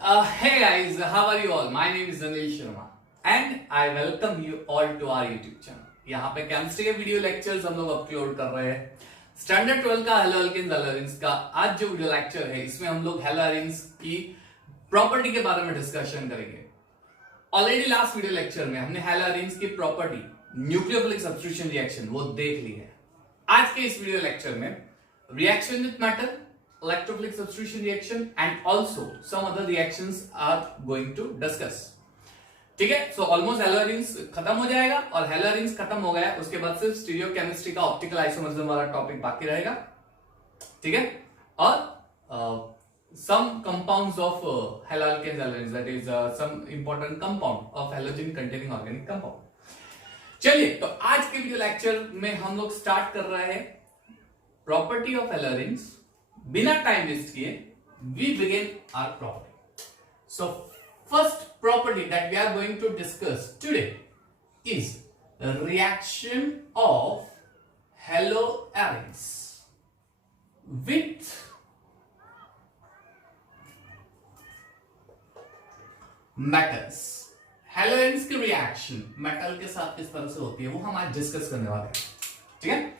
Hey guys, how are you all? My name is Anil Sharma and I welcome you all to our YouTube channel. यहाँ पे chemistry के video lectures हम लोग upload कर रहे हैं. स्टैंडर्ड 12 का हेलो एल्केन्स एल्केन्स का आज जो वीडियो लेक्चर है इसमें हम लोग हेलो एल्केन्स की प्रॉपर्टी के बारे में डिस्कशन करेंगे. ऑलरेडी लास्ट वीडियो लेक्चर में हमने हेलो एल्केन्स की प्रॉपर्टी न्यूक्लियोफिलिक सब्स्टिट्यूशन रिएक्शन वो देख ली है. आज के इस वीडियो लेक्चर में reaction with metal, electrophilic substitution reaction and also some other reactions are going to discuss. ठीक है, सो ऑलमोस्ट हेलोरिन्स खत्म हो जाएगा और हेलोरिन्स खत्म हो गया उसके बाद सिर्फ स्टीरियोकेमिस्ट्री का ऑप्टिकल आइसोमरिज्म वाला टॉपिक बाकी रहेगा. ठीक है, और some compounds of haloalkanes alkanes, that is some important compound of halogen containing organic compound. चलिए, तो आज के वीडियो लेक्चर में हम लोग स्टार्ट कर रहे हैं प्रॉपर्टी ऑफ हेलोरिन्स. बिना टाइम वेस्ट किए we begin our property. So first property that we are going to discuss today is the reaction of haloarenes with metals. हेलोएरेन्स की रिएक्शन मेटल के साथ किस तरह से होती है वो हम आज डिस्कस करने वाले हैं. ठीक है,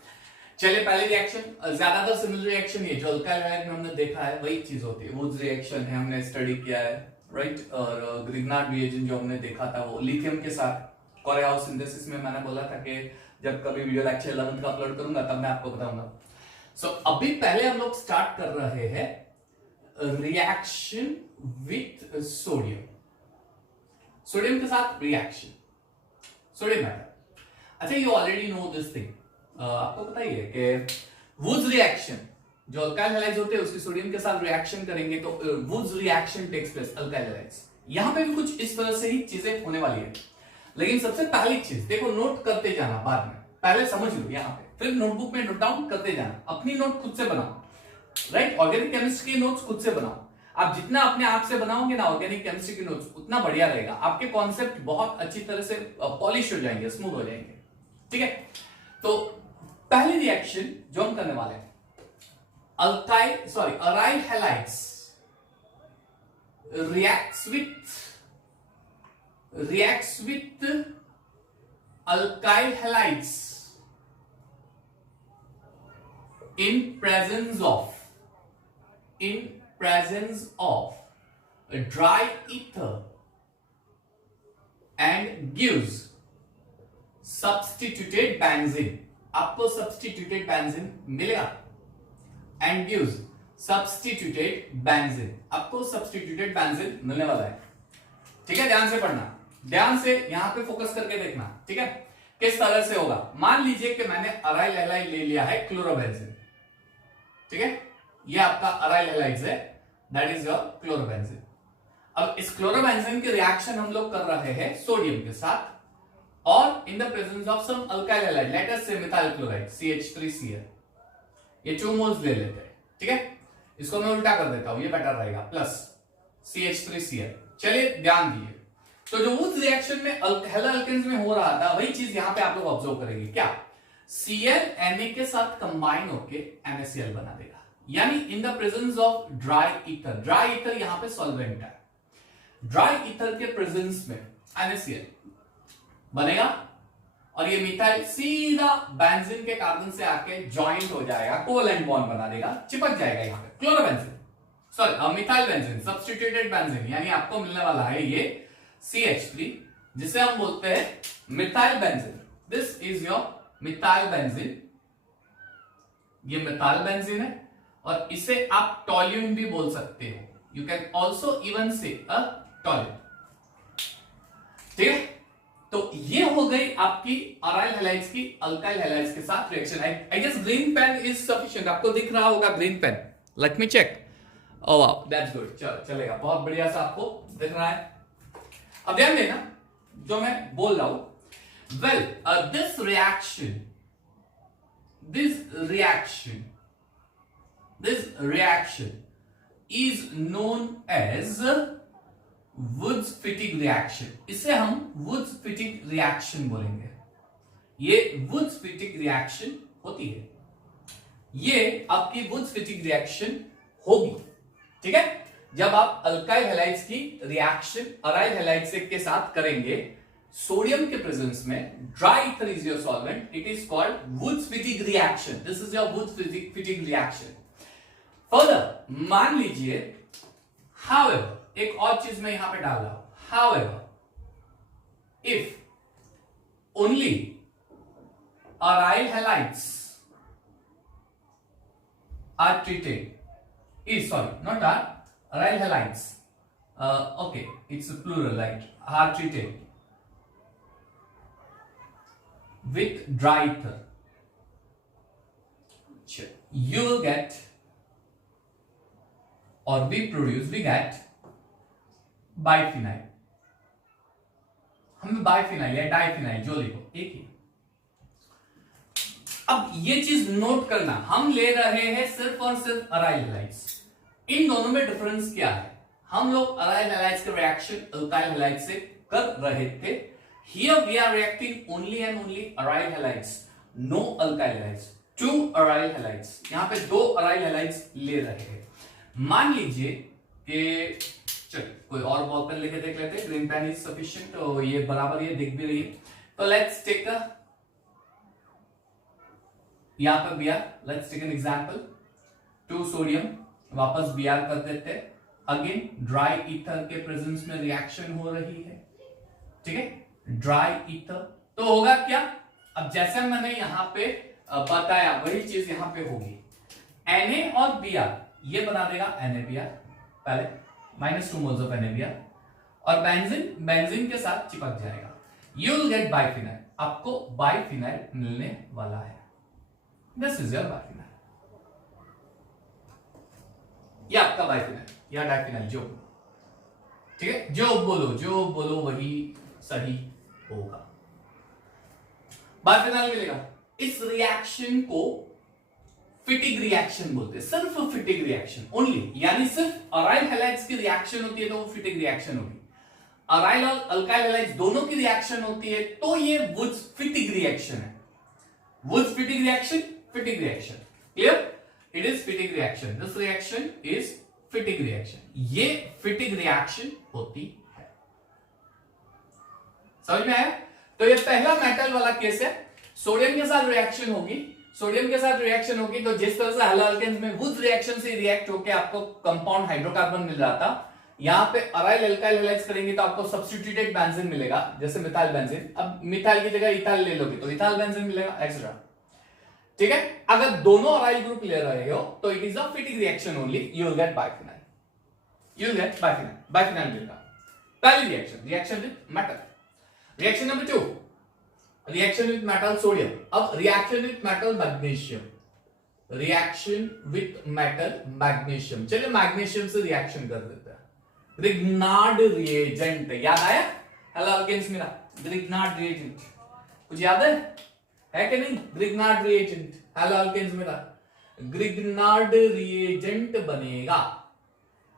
चलिए पहले रिएक्शन, ज्यादातर सिमिलर रिएक्शन ये जो अल्काइल हैलाइड में हमने देखा है वही चीज होती है. वुड्स रिएक्शन है, हमने स्टडी किया है, राइट. और ग्रिग्नार्ड रिएजेंट जो हमने देखा था वो लिथियम के साथ कोरेहाउस सिंथेसिस में मैंने बोला था कि जब कभी वीडियो लेक्चर 11th का अपलोड करूंगा तब मैं आपको बताऊंगा. सो अभी पहले हम लोग स्टार्ट कर रहे हैं रिएक्शन विथ सोडियम. सोडियम के साथ रिएक्शन, सोडियम मेटल. अच्छा, you already know this thing. आपको पता ही है कि वुड्स रिएक्शन जो अल्काइल हैलाइड्स होते हैं उसकी सोडियम के साथ रिएक्शन करेंगे तो Wurtz reaction takes place alkyl halides. यहां पे भी कुछ इस तरह से ही चीजें होने वाली है. लेकिन सबसे पहली चीज देखो, नोट करते जाना, बाद में पहले समझ लो यहां पे, फिर नोटबुक में नोट डाउन करते जाना. अपनी नोट खुद से बनाओ, राइट. ऑर्गेनिक केमिस्ट्री की नोट्स खुद से बनाओ. आप जितना अपने आप से बनाओगे ना ऑर्गेनिक केमिस्ट्री की नोट्स उतना बढ़िया रहेगा. आपके कॉन्सेप्ट बहुत अच्छी तरह से पॉलिश हो जाएंगे, स्मूथ हो जाएंगे. ठीक है, तो पहली रिएक्शन जो हम करने वाले हैं, aryl halides reacts with alkyl halides in presence of a dry ether and gives substituted benzene. आपको सब्स्टिट्यूटेड बेंजीन मिलेगा. एंड गिव्स सब्स्टिट्यूटेड बेंजीन, आपको सब्स्टिट्यूटेड बेंजीन मिलने वाला है. ठीक है, ध्यान से पढ़ना, ध्यान से यहां पे फोकस करके देखना. ठीक है, किस तरह से होगा. मान लीजिए कि मैंने अराइल हैलाइड ले लिया है क्लोरोबेंजीन. ठीक है, ये आपका अराइल हैलाइड्स है, दैट इज योर क्लोरोबेंजीन. अब इस क्लोरोबेंजीन की रिएक्शन हम लोग कर रहे हैं सोडियम के साथ और in the presence of some alkyl halide, let us say methyl chloride CH3Cl. ये 2 मोल्स ले लेते हैं. ठीक है, इसको मैं उल्टा कर देता हूं, ये बेटर रहेगा, प्लस CH3Cl. चलिए ध्यान दीजिए, तो जो उस रिएक्शन में हेलो एल्केन्स में हो रहा था वही चीज यहां पे आप लोग ऑब्जर्व करेंगे. क्या Cl Na के साथ कंबाइन होके NaCl बना देगा, यानी इन the presence of dry ether. Dry ether यहां पे सॉल्वेंट है. ड्राई ईथर के प्रेजेंस में NaCl बनेगा और ये मिथाइल सीधा बेंजीन के कार्बन से आके ज्वाइंट हो जाएगा, कोवेलेंट बॉन्ड बना देगा, चिपक जाएगा यहां पे chlorobenzene, sorry methyl benzene, substituted benzene. यानी आपको मिलने वाला है ये CH3 जिसे हम बोलते हैं methyl benzene. This is your methyl benzene. ये मिथाइल बेंजीन है और इसे आप टॉल्यून भी बोल सकते हो. यू कैन ऑल्सो इवन से अ टॉल्यून. ठीक है, तो ये हो गई आपकी अराइल हैलाइड्स की अल्काइल हैलाइड्स के साथ reaction. I guess green pen is sufficient. आपको दिख रहा होगा green pen. Let me check. Oh wow, that's good. चलेगा, बहुत बढ़िया सा आपको दिख रहा है. अब ध्यान देना जो मैं बोल रहा हूं. Well, this reaction is known as Wurtz Fittig reaction. इसे हम वुड्स फिटिग रिएक्शन बोलेंगे. ये वुड्स फिटिग रिएक्शन होती है. ये आपकी वुड्स फिटिग रिएक्शन होगी. ठीक है, जब आप अल्काइल हैलाइड्स की रिएक्शन अराइल हैलाइड्स के साथ करेंगे सोडियम के प्रेजेंस में, dry ether is your solvent, it is called Wurtz Fittig reaction. This is your Wurtz Fittig reaction. Further मान लीजिए हाउएवर, एक और चीज मैं यहां पे डाल रहा हूं, however if only aryl halides are treated, not aryl halides, okay, it's a plural, right, are treated with dry ether, you will get, or we get biphenol। हमें बाइफिनाइल या डाइफिनाइल जो लिखो एक ही। अब ये चीज नोट करना, हम ले रहे हैं सिर्फ और सिर्फ अराइल हैलाइड्स। इन दोनों में डिफरेंस क्या है? हम लोग अराइल हैलाइड्स का रिएक्शन अल्काइल हैलाइड्स से कर रहे थे। Here we are reacting only and only aryl halides, no alkyl halides, 2 aryl halides. यहां पे 2 अराइल हैलाइड्स ले रहे हैं। मान लीजिए कि चलो कोई और बॉल पेन लेके देख लेते हैं, ग्रीन पेन इज सफिशिएंट, तो ये बराबर ये दिख भी रही है। तो लेट्स टेक यहां पर Br, let's take an example, 2 sodium, वापस Br कर देते हैं। अगेन ड्राई ईथर के प्रेजेंस में रिएक्शन हो रही है, ठीक है, ड्राई ईथर। तो होगा क्या? अब जैसे मैंने यहां पे बताया वही चीज यहां पे होगी। Na और Br ये बना देगा NaBr पहले, -2 मोल्स ऑफ NaBr, और बेंजीन के साथ चिपक जाएगा। यू विल गेट बाइफिनाइल, आपको बाइफिनाइल मिलने वाला है। दिस इज योर बाइफिनाइल, ये आपका बाइफिनाइल या डाइफिनाइल, जो ठीक है, जो बोलो वही सही होगा। बाइफिनाइल मिलेगा। इस रिएक्शन को फिटिग रिएक्शन बोलते हैं, सिर्फ फिटिग रिएक्शन ओनली, यानी सिर्फ अराइल हैलाइड्स की रिएक्शन होती है तो वो फिटिग रिएक्शन होगी। अराइल और अल्काइल हैलाइड्स दोनों की रिएक्शन होती है तो ये वुड्स फिटिग रिएक्शन है। Wurtz Fittig reaction, Fittig reaction, clear? It is Fittig reaction, this reaction is Fittig reaction, ये फिटिग रिएक्शन होती है। समझ में आया? तो ये पहला मेटल वाला केस है, सोडियम के साथ रिएक्शन होगी, तो जिस तरह से हैलोअल्केन्स में वुड्स रिएक्शन से रिएक्ट होकर आपको कंपाउंड हाइड्रोकार्बन मिल रहा था, यहां पे अराइल अल्काइल हैलाइड्स करेंगे तो आपको सब्स्टिट्यूटेड बेंजीन मिलेगा, जैसे मिथाइल बेंजीन। अब मिथाइल की जगह इथाइल ले लोगे तो इथाइल बेंजीन मिलेगा, एक्सेट्रा, ठीक है। अगर दोनों अराइल ग्रुप ले रहे हो तो it is a Fittig reaction only, you will get biphenyl, biphenyl मिलेगा। पहली reaction with metal. Reaction number 2, reaction with metal sodium. अब रिएक्शन विथ मेटल मैग्नीशियम, चलिए मैग्नीशियम से रिएक्शन कर देते हैं। ग्रिग्नार्ड रिएजेंट, याद आया? हैलोअल्केन्स मेरा ग्रिग्नार्ड रिएजेंट कुछ याद है कि नहीं? ग्रिग्नार्ड रिएजेंट, हैलोअल्केन्स मेरा ग्रिग्नार्ड रिएजेंट बनेगा,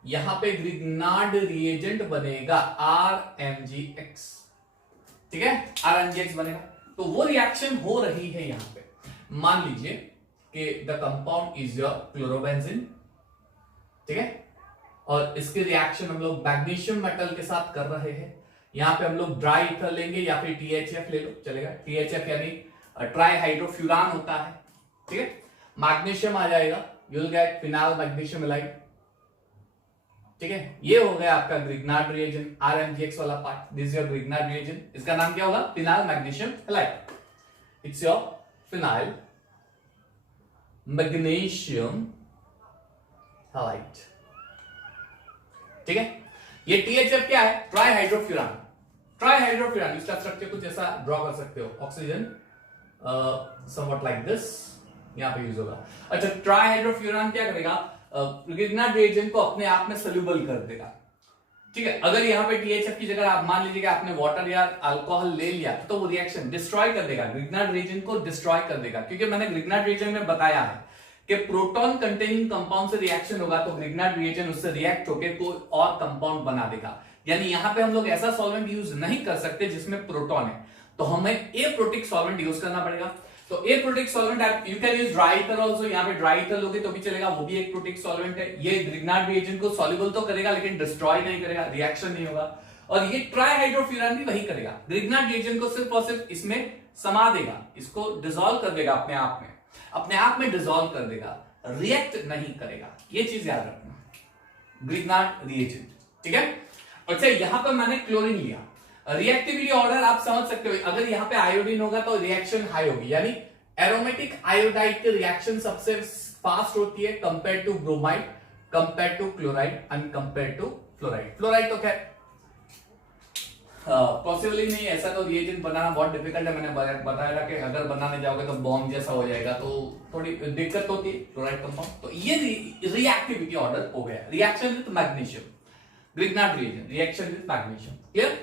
यहां पे ग्रिग्नार्ड रिएजेंट बनेगा RMgX, ठीक है, RMgX बनेगा। तो वो रिएक्शन हो रही है यहां पे। मान लीजिए कि the compound is your chlorobenzene, ठीक है, और इसकी रिएक्शन हम लोग मैग्नीशियम मेटल के साथ कर रहे हैं। यहां पे हम लोग ड्राई ईथर लेंगे या फिर THF ले लो, चलेगा। THF यानी ट्राई हाइड्रोफ्यूरान होता है, ठीक है। मैग्नीशियम आ जाएगा, you will gate phenyl magnesium halide, ठीक है। ये हो गया आपका ग्रिग्नार्ड रिएजेंट, RMgX वाला part, this is your Grignard reagent. इसका नाम क्या होगा? Phenyl magnesium halide, it's your phenyl magnesium halide, ठीक है। ये THF क्या है? ट्राई हाइड्रोफ्यूरान, इसका स्ट्रक्चर कुछ ऐसा ड्रॉ कर सकते हो, ऑक्सीजन समवट लाइक दिस, यहां पे यूज होगा। अच्छा, ट्राई हाइड्रोफ्यूरान क्या करेगा? ग्रिग्नार्ड रिएजेंट को अपने आप में सोल्यूबल कर देगा, ठीक है। अगर यहाँ पे THF की जगह आप मान लीजिए कि आपने वाटर या अल्कोहल ले लिया तो वो रिएक्शन डिस्ट्रॉय कर देगा, ग्रिग्नार्ड रिएजेंट को डिस्ट्रॉय कर देगा, क्योंकि मैंने ग्रिग्नार्ड रिएजेंट में बताया है कि प्रोटॉन कंटेनिंग कंपाउंड से रिएक्शन होगा तो ग्रिग्नार्ड रिएजेंट उससे रिएक्ट होकर कोई और कंपाउंड बना देगा। यानी यहां पे हम लोग ऐसा सॉल्वेंट यूज नहीं कर सकते जिसमें प्रोटॉन है, तो हमें एप्रोटिक सॉल्वेंट यूज करना पड़ेगा। तो ये protic solvent you can use dry ether also, यहाँ पे ड्राई ईथर लोगे तो भी चलेगा, वो भी एक प्रोटिक सॉल्वेंट है। ये ग्रिग्नार्ड रिएजेंट को सॉल्युबल तो करेगा लेकिन डिस्ट्रॉय नहीं करेगा, रिएक्शन नहीं होगा। और ये ट्राईहाइड्रोफ्यूरान भी वही करेगा, ग्रिग्नार्ड रिएजेंट को सिर्फ और सिर्फ इसमें समा देगा, इसको डिसॉल्व कर देगा अपने आप में डिसॉल्व कर देगा, रिएक्ट नहीं करेगा। ये चीज याद रखना, ग्रिग्नार्ड रिएजेंट, ठीक है। अच्छा यहां पर मैंने क्लोरीन लिया, रिएक्टिविटी ऑर्डर आप समझ सकते हो, अगर यहां पे आयोडीन होगा तो रिएक्शन हाई होगी, यानी एरोमेटिक आयोडाइड की रिएक्शन सबसे फास्ट होती है compare to bromide, compare to chloride and compare to fluoride. Fluoride तो खैर पॉसिबल ही नहीं, ऐसा तो रिएजेंट बनाना बहुत डिफिकल्ट है। मैंने बताया था कि अगर बनाने जाओगे तो बॉम्ब जैसा हो जाएगा, तो थोड़ी दिक्कत होती है फ्लोराइड कंपाउंड। तो ये रिएक्टिविटी ऑर्डर हो गया, reaction with magnesium, Grignard reagent reaction with magnesium. Clear,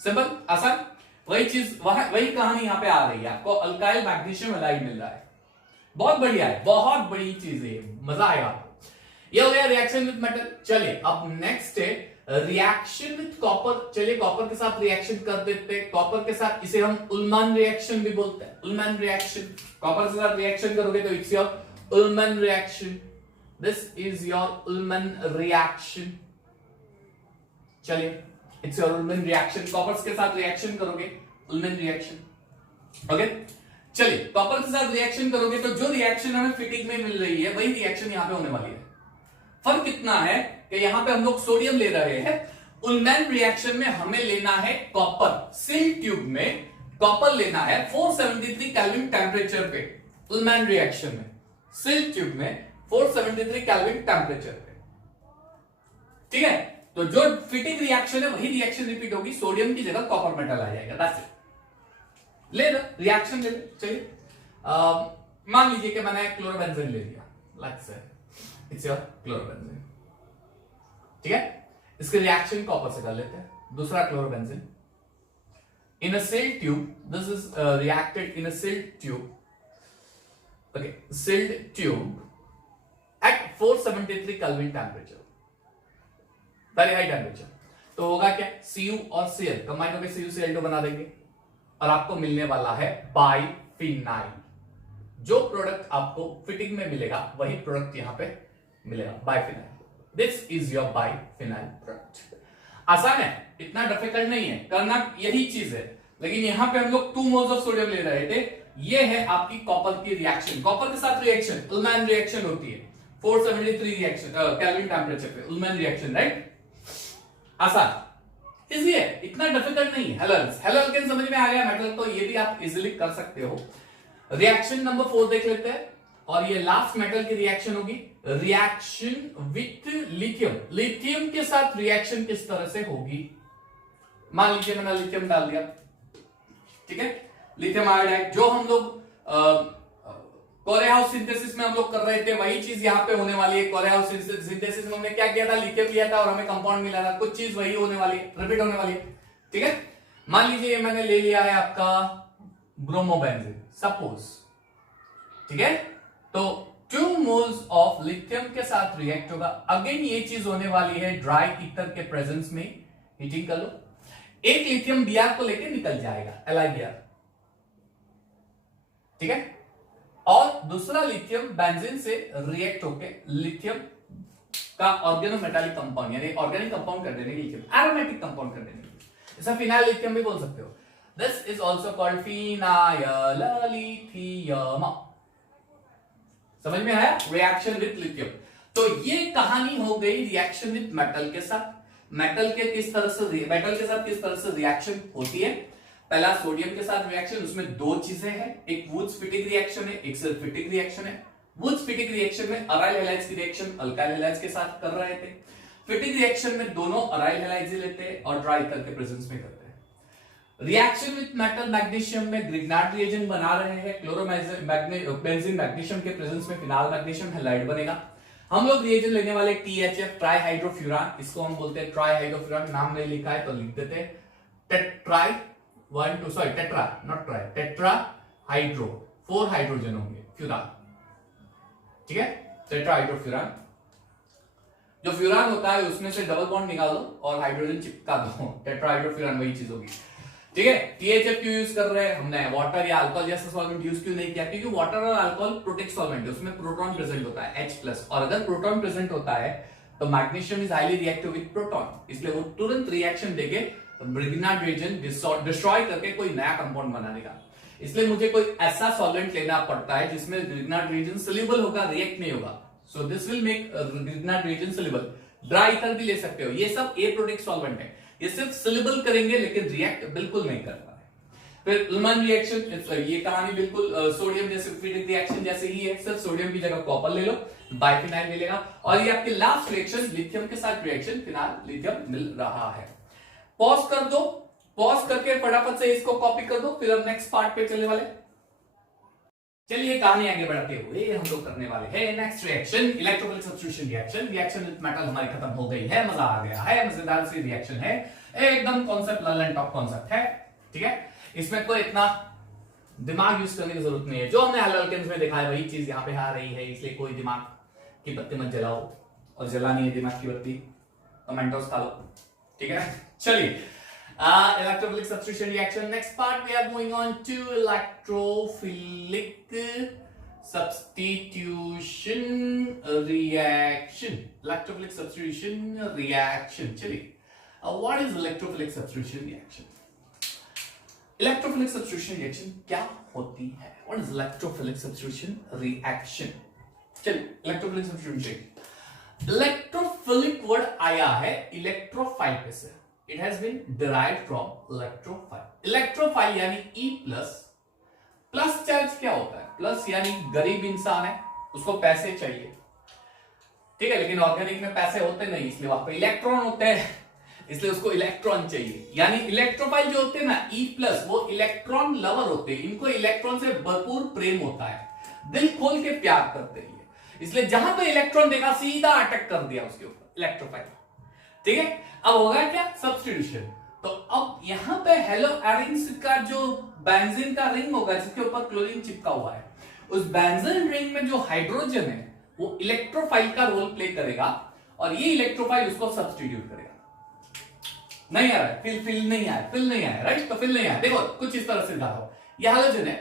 simple, आसान। वही चीज वही कहानी यहाँ पे आ रही है, आपको अल्काइल मैग्नीशियम हैलाइड मिल रहा है, बहुत बढ़िया है, बहुत बड़ी चीज है, मजा आएगा आपको। ये हो गया रिएक्शन विद मेटल। चलिए अब नेक्स्ट है रिएक्शन विद कॉपर। चलिए कॉपर के साथ रिएक्शन कर देते हैं, कॉपर के साथ, इसे हम उल्मन रिएक्शन भी बोलते हैं, उल्मन रिएक्शन। कॉपर के साथ रिएक्शन करोगे तो it's your Ullmann reaction, this is your Ullmann reaction. चलिए it's your Ullmann reaction, copper के साथ रिएक्शन करोगे उल्मन रिएक्शन। ओके चलिए कॉपर के साथ रिएक्शन करोगे तो जो रिएक्शन हमें फिटिंग में मिल रही है वही रिएक्शन यहां पे होने वाली है। फर्क कितना है कि यहां पे हम लोग सोडियम ले रहे हैं, उल्मन रिएक्शन में हमें लेना है कॉपर, सिल ट्यूब में कॉपर लेना है 473 केल्विन टेम्परेचर पे, उल्मन रिएक्शन में सिल ट्यूब में 473 केल्विन टेम्परेचर पे, ठीक है। तो जो फिटिंग रिएक्शन है वही रिएक्शन रिपीट होगी, सोडियम की जगह कॉपर मेटल आ जाएगा, दैट्स इट। ले लो रिएक्शन ले लो। चलिए मान लीजिए कि मैंने क्लोरोबेंजीन ले लिया, let's say it's your chlorobenzene, ठीक है। इसके रिएक्शन कॉपर से कर लेते हैं। दूसरा chlorobenzene in a seal tube, this is reacted in a seal tube, okay, sealed tube at 473 kelvin temperature, very high temperature. तो होगा क्या, Cu और Cl कंबाइन होकर CuCl2 बना देंगे और आपको मिलने वाला है बाइफिनाइल। जो प्रोडक्ट आपको फिटिंग में मिलेगा वही प्रोडक्ट यहां पे मिलेगा, biphenyl. This is your biphenyl product. आसान है, इतना डिफिकल्ट नहीं है, करना यही चीज है। लेकिन यहां पे हम लोग 2 मोल्स ऑफ सोडियम ले रहे थे, ये है आपकी कॉपर की रिएक्शन, कॉपर के साथ रिएक्शन उल्मन रिएक्शन होती है 473 रिएक्शन केल्विन टेम्परेचर पे, उल्मन रिएक्शन, राइट। आसान, इजी है, इतना डिफिकल्ट नहीं है। हेलोअल्केन समझ में आ गया, मेटल तो ये भी आप इजीली कर सकते हो। रिएक्शन नंबर 4 देख लेते हैं, और ये लास्ट मेटल की रिएक्शन होगी, रिएक्शन विथ लिथियम। लिथियम के साथ रिएक्शन किस तरह से होगी, मान लीजिए मैंने लिथियम डाल दिया, ठीक है, लिथियम आयोडाइड, जो हम लोग कोरेहाउस सिंथेसिस में हम लोग कर रहे थे वही चीज यहां पे होने वाली है। कोरेहाउस सिंथेसिस में हमने क्या किया था, लिथियम लिया था और हमें कंपाउंड मिला था, कुछ चीज वही होने वाली है, रिपीट होने वाली है, ठीक है। मान लीजिए मैंने ले लिया है आपका ब्रोमोबेंजीन सपोज, ठीक है। तो 2 मोल्स ऑफ लिथियम के साथ रिएक्ट होगा, अगेन ये चीज होने वाली है ड्राई ईथर के प्रेजेंस में, हीटिंग कर लो, एक लिथियम Br को लेके निकल जाएगा, LiBr, ठीक है। और दूसरा लिथियम बेंजीन से रिएक्ट होके लिथियम का ऑर्गेनोमेटालिक कंपाउंड यानी ऑर्गेनिक कंपाउंड कर देने के लिए, एरोमेटिक कंपाउंड कर देने के लिए, जैसा फिनाइल लिथियम भी बोल सकते हो। This is also called phenyl lithium. समझ में आया, रिएक्शन विद लिथियम। तो ये कहानी हो गई रिएक्शन विद मेटल के साथ। मेटल के साथ किस तरह से रिएक्शन होती है। पहला सोडियम के साथ रिएक्शन, उसमें 2 चीजें हैं, एक वुड्स फिटिंग रिएक्शन है, एक सेल्फ फिटिंग रिएक्शन है। वुड्स फिटिंग रिएक्शन में अराइल हैलाइड्स की रिएक्शन अल्काइल हैलाइड्स के साथ कर रहे थे। फिटिंग रिएक्शन में दोनों अराइल हैलाइड्स लेते हैं और ड्राई ईथर के प्रेजेंस में करते हैं। रिएक्शन विद मेटल मैग्नीशियम में ग्रिग्नार्ड रिएजेंट बना रहे हैं, क्लोरोबेंजीन मैग्नीशियम के प्रेजेंस में फिनाइल मैग्नीशियम हैलाइड बनेगा। हम लोग रिएजेंट लेने वाले THF, ट्राईहाइड्रोफ्यूरान, इसको हम बोलते हैं ट्राईहाइड्रोफ्यूरान, नाम नहीं लिखा है तो लिख देते हैं टेट्रा हाइड्रो, 4 हाइड्रोजन होंगे फ्यूरान, ठीक है, टेट्राहाइड्रोफ्यूरान। जो फ्यूरान होता है उसमें से डबल बॉन्ड निकाल दो और हाइड्रोजन चिपका दो, टेट्राहाइड्रोफ्यूरान वही चीज होगी। ठीक है, THF क्यों यूज कर रहे हैं हमने, वाटर या अल्कोहल जैसा सॉल्वेंट यूज क्यों नहीं किया, क्योंकि वाटर और अल्कोहल प्रोटेक्ट सॉल्वेंट है, उसमें प्रोटॉन प्रेजेंट होता है H+, और अगर प्रोटॉन प्रेजेंट होता है तो magnesium is highly reactive with proton, इसलिए वो तुरंत रिएक्शन देके ब्रिग्नार्ड रीजन डिस्ट्रॉय करके कोई नया कंपाउंड बना देगा। इसलिए मुझे कोई ऐसा सॉल्वेंट लेना पड़ता है जिसमें ग्रिग्नार्ड रीजन सोल्यूबल होगा, रिएक्ट नहीं होगा, so this will make Grignard reason soluble. Dry ether भी ले सकते हो, ये सब ए प्रोटेक्ट सॉल्वेंट है, ये सिर्फ सोल्यूबल करेंगे लेकिन रिएक्ट बिल्कुल नहीं करता है। फिर उलमन रिएक्शन, ये कहानी बिल्कुल सोडियम जैसे रिएक्शन जैसे ही है, सिर्फ सोडियम की जगह कॉपर ले लो, बाइफिनाइल मिलेगा, और ये आपकी लास्ट रिएक्शन लिथियम के साथ रिएक्शन, फिनाइल लिथियम मिल रहा है। पॉज कर दो, पॉज करके फटाफट से इसको कॉपी कर दो, फिर हम नेक्स्ट पार्ट पे चलने वाले। चलिए कहानी आगे बढ़ाते हुए हम लोग करने वाले हैं next reaction, electrophilic substitution reaction. Reaction with metal हमारी खत्म हो गई है, मजा आ गया है, मजेदार सी रिएक्शन है, एकदम कॉन्सेप्ट लर्न टॉप कॉन्सेप्ट है, ठीक है। इसमें कोई इतना दिमाग यूज करने की जरूरत नहीं है, जो हमने एल्केन्स में देखा है वही चीज यहाँ पे आ रही है, इसलिए कोई दिमाग की बत्ती मत जलाओ, और जलानी है दिमाग की बत्ती तो मेंटोस खा लो, ठीक है। चलिए electrophilic substitution reaction, next part we are moving on to electrophilic substitution reaction, electrophilic substitution reaction। चलिए what is electrophilic substitution reaction, electrophilic substitution reaction क्या होती है, what is electrophilic substitution reaction। चलिए electrophilic substitution, electrophilic वर्ड आया है electrophile पे से, it has been derived from electrophile, electrophile यानी E प्लस चार्ज क्या होता है, प्लस यानी गरीब इंसान है, उसको पैसे चाहिए, ठीक है, लेकिन ऑर्गेनिक में पैसे होते नहीं, इसलिए वहां पे इलेक्ट्रॉन होते हैं, इसलिए उसको इलेक्ट्रॉन चाहिए। यानी इलेक्ट्रोफाइल जो होते हैं ना E+, वो इलेक्ट्रॉन लवर होते हैं, इनको इलेक्ट्रॉन से भरपूर प्रेम होता है, दिल खोल के प्यार करते हैं, इसलिए जहां पे इलेक्ट्रॉन देखा सीधा अटैक कर दिया उसके ऊपर इलेक्ट्रोफाइल, ठीक है। अब होगा क्या, सब्स्टिट्यूशन। तो अब यहां पे हेलो एरिंग्स का जो बेंजीन का रिंग होगा जिसके ऊपर क्लोरीन चिपका हुआ है, उस बेंजीन रिंग में जो हाइड्रोजन है वो इलेक्ट्रोफाइल का रोल प्ले करेगा, और ये इलेक्ट्रोफाइल उसको सब्स्टिट्यूट करेगा। नहीं आ रहा है, फिल नहीं आया, फिल नहीं आया, राइट, तो फिल नहीं आया, देखो कुछ इस तरह से दिखाता हूं, ये हाइड्रोजन है,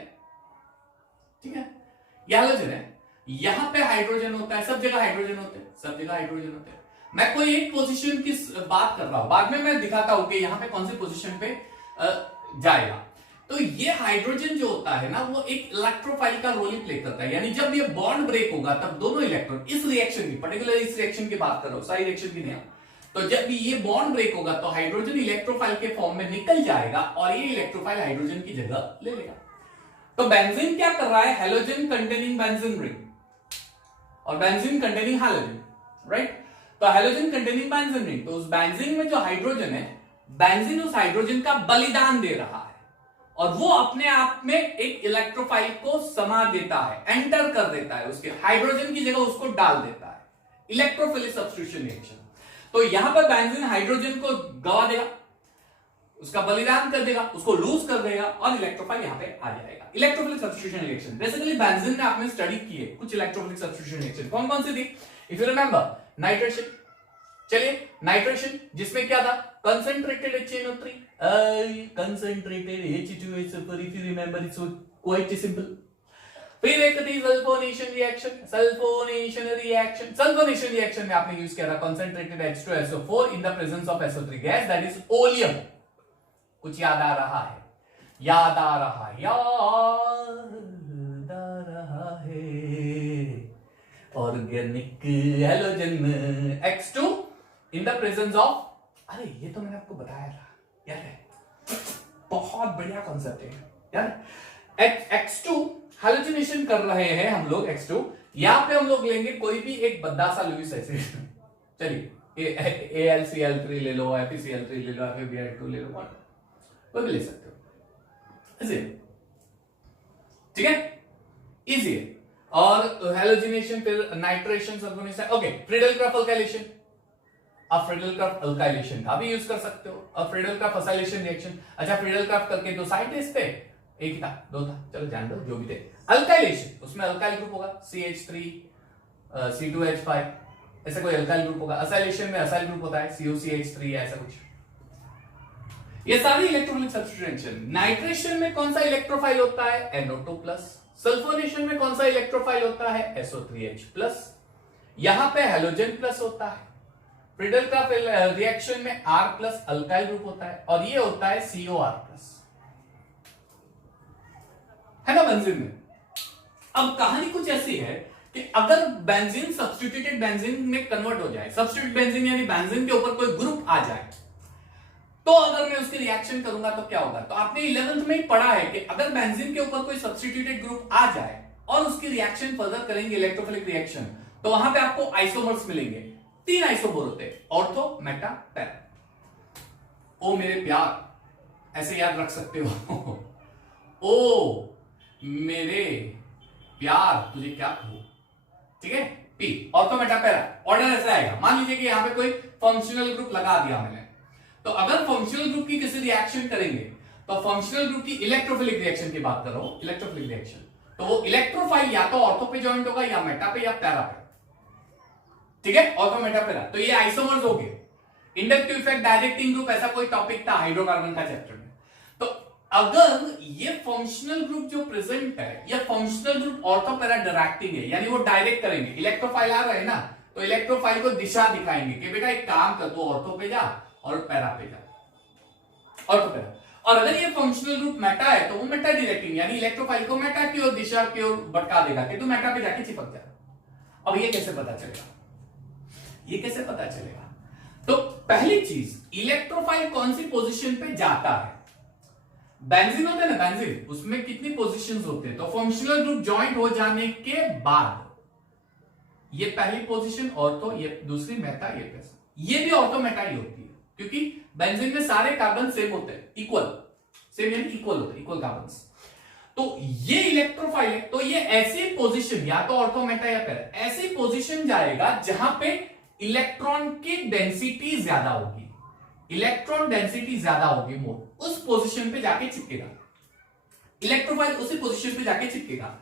ठीक है, ये हाइड्रोजन है, यहां पे हाइड्रोजन होता है, सब जगह हाइड्रोजन होते हैं, सब जगह हाइड्रोजन होते हैं। मैं कोई एक पोजीशन की बात कर रहा हूं, बाद में मैं दिखाता हूं कि यहां पे कौन सी पोजीशन पे जाएगा। तो ये हाइड्रोजन जो होता है ना, वो एक इलेक्ट्रोफाइल का रोल प्ले करता है, यानी जब ये बॉन्ड ब्रेक होगा तब दोनों इलेक्ट्रॉन, इस रिएक्शन की पर्टिकुलर इस रिएक्शन की बात कर रहा हूं, सारी रिएक्शन की नहीं, तो जब भी ये बॉन्ड ब्रेक होगा तो हाइड्रोजन इलेक्ट्रोफाइल के फॉर्म में निकल जाएगा, और ये इलेक्ट्रोफाइल हाइड्रोजन की जगह ले लेगा। तो बेंजीन क्या कर रहा है, हेलोजन कंटेनिंग बेंजीन रिंग और बेंजीन कंटेनिंग हैलोजन, राइट। तो हेलोजन कंटेनिंग बेंजीन रिंग, तो उस बेंजीन में जो हाइड्रोजन है, बेंजीन उस हाइड्रोजन का बलिदान दे रहा है, और वो अपने आप में एक इलेक्ट्रोफाइल को समा देता है, एंटर कर देता है, उसके हाइड्रोजन की जगह उसको डाल देता है, इलेक्ट्रोफिलिक सब्स्टिट्यूशन रिएक्शन। तो यहां पर बेंजीन हाइड्रोजन को गवा देगा, उसका बलिदान कर देगा, उसको लूज कर देगा, और इलेक्ट्रोफाइल यहां पे आ जाएगा। Electrophilic substitution reaction basically benzene में आपने स्टडी की है कुछ इलेक्ट्रोफिलिक सब्स्टिट्यूशन रिएक्शन, कौन कौन सी थी, इफ यू रिमेंबर, नाइट्रेशन। चलिए नाइट्रेशन जिसमें क्या था, concentrated HNO3, concentrated H2SO4, if you remember, it's quite simple. फिर एक थी sulphonation reaction, sulphonation reaction, sulphonation reaction में आपने यूज किया था concentrated H2SO4 in the presence of SO3 gas, that is oleum. कुछ याद आ रहा है, याद आ रहा है, याद आ रहा है, organic halogen X2 in the presence of, अरे ये तो मैंने आपको बताया था, याद है, बहुत बढ़िया कॉन्सेप्ट है यार। X2 हेलोजनेशन कर रहे हैं हम लोग, X2 यहां पे हम लोग लेंगे कोई भी एक बद्दासा लुईस एसिड, चलिए AlCl3 ले लो, FeCl3 ले लो, FeBr2 ले लो, कोई भी ले सकते हो, इजी, ठीक है, इजी है। और हेलोजिनेशन, फिर nitration, sulphonation, okay, Friedel-Crafts alkylation, आप फ्रीडल-क्राफ्ट अल्काइलेशन का भी यूज कर सकते हो, और फ्रीडल-क्राफ्ट असाइलेशन रिएक्शन, अच्छा फ्रीडल-क्राफ्ट करके दो साइंटिस्ट थे, एक ही था, दो था, चलो जान दो जो भी थे। अल्काइलेशन, उसमें अल्काइल ग्रुप होगा CH3 C2H5, ऐसा कोई अल्काइल ग्रुप होगा। असाइलेशन में असाइल ग्रुप होता है COCH3 ऐसा कुछ। ये सारी इलेक्ट्रोफिलिक सब्स्टिट्यूशन। नाइट्रेशन में कौन सा इलेक्ट्रोफाइल होता है? NO2 plus. सल्फोनेशन में कौन सा इलेक्ट्रोफाइल होता है? SO3H plus. यहां पे हेलोजन प्लस होता है। फ्रीडल का रिएक्शन में R प्लस अल्काइल ग्रुप होता है और ये होता है COR प्लस, है ना बेंजीन में। अब कहानी कुछ ऐसी है कि अगर बेंजीन सब्स्टिट्यूटेड बेंजीन में कन्वर्ट हो जाए, सब्स्टिट्यूट बेंजीन यानी बेंजीन के ऊपर कोई ग्रुप आ जाए, तो अगर मैं उसकी रिएक्शन करूंगा तो क्या होगा? तो आपने 11th में ही पढ़ा है कि अगर बेंजीन के ऊपर कोई सब्स्टिट्यूटेड ग्रुप आ जाए और उसकी रिएक्शन फर्दर करेंगे इलेक्ट्रोफिलिक रिएक्शन, तो वहां पे आपको आइसोमर्स मिलेंगे। 3 आइसोमर होते हैं, ऑर्थो, मेटा, पैरा। ओ मेरे प्यार, ऐसे याद रख सकते हो। ओ मेरे प्यार, तुझे क्या कहूं, ठीक है। P, ortho, Meta, para, order ऐसा आएगा। मान लीजिए कि यहां पे कोई फंक्शनल ग्रुप लगा दिया मैंने, तो अगर फंक्शनल ग्रुप की किसी रिएक्शन करेंगे तो फंक्शनल ग्रुप की इलेक्ट्रोफिलिक रिएक्शन की बात कर रहा हूं, इलेक्ट्रोफिलिक रिएक्शन, तो वो इलेक्ट्रोफाइल या तो ऑर्थो पे ज्वाइंट होगा या मेटा पे या पैरा पे, ठीक है। ऑर्थो, मेटा, पैरा, तो ये आइसोमर्स हो गए। इंडक्टिव इफेक्ट, डायरेक्टिंग ग्रुप, ऐसा कोई टॉपिक था हाइड्रोकार्बन का चैप्टर में। तो अगर ये फंक्शनल ग्रुप जो प्रेजेंट है, ये functional group ortho, para directing है, यानी वो डायरेक्ट करेंगे। इलेक्ट्रोफाइल आ रहा है ना, तो इलेक्ट्रोफाइल को दिशा दिखाएंगे कि बेटा एक काम कर, तू ऑर्थो पे जा और पैरा पे जा, ऑर्थो, पैरा। और अगर ये फंक्शनल ग्रुप मेटा है तो वो मेटा डायरेक्टिंग, यानी इलेक्ट्रोफाइल को मेटा की ओर, दिशा की ओर भटका देगा कि तू मेटा पे जाके चिपक जा। अब ये कैसे पता चलेगा? ये कैसे पता चलेगा? तो पहली चीज, इलेक्ट्रोफाइल कौन सी पोजीशन पे जाता है। बेंजीन होता है ना, बेंजीन, उसमें कितनी पोजीशंस होते हैं? तो फंक्शनल ग्रुप जॉइंट हो जाने के बाद ये पहली पोजीशन ऑर्थो, ये दूसरी मेटा, ये पैसा, ये भी ऑर्थो मेटा ही होती है, क्योंकि बेंजीन में सारे कार्बन सेम होते हैं, इक्वल, सेम यानी इक्वल होते हैं, इक्वल कार्बन। तो ये इलेक्ट्रोफाइल है, तो ये ऐसी पोजीशन, या तो ऑर्थो, मेटा या पैरा, ऐसी पोजीशन जाएगा जहां पे इलेक्ट्रॉन की डेंसिटी ज्यादा होगी, इलेक्ट्रॉन डेंसिटी ज्यादा होगी, मोर, उस पोजीशन पे जाके चिपकेगा इलेक्ट्रोफाइल, उसी पोजीशन पे जाके चिपकेगा।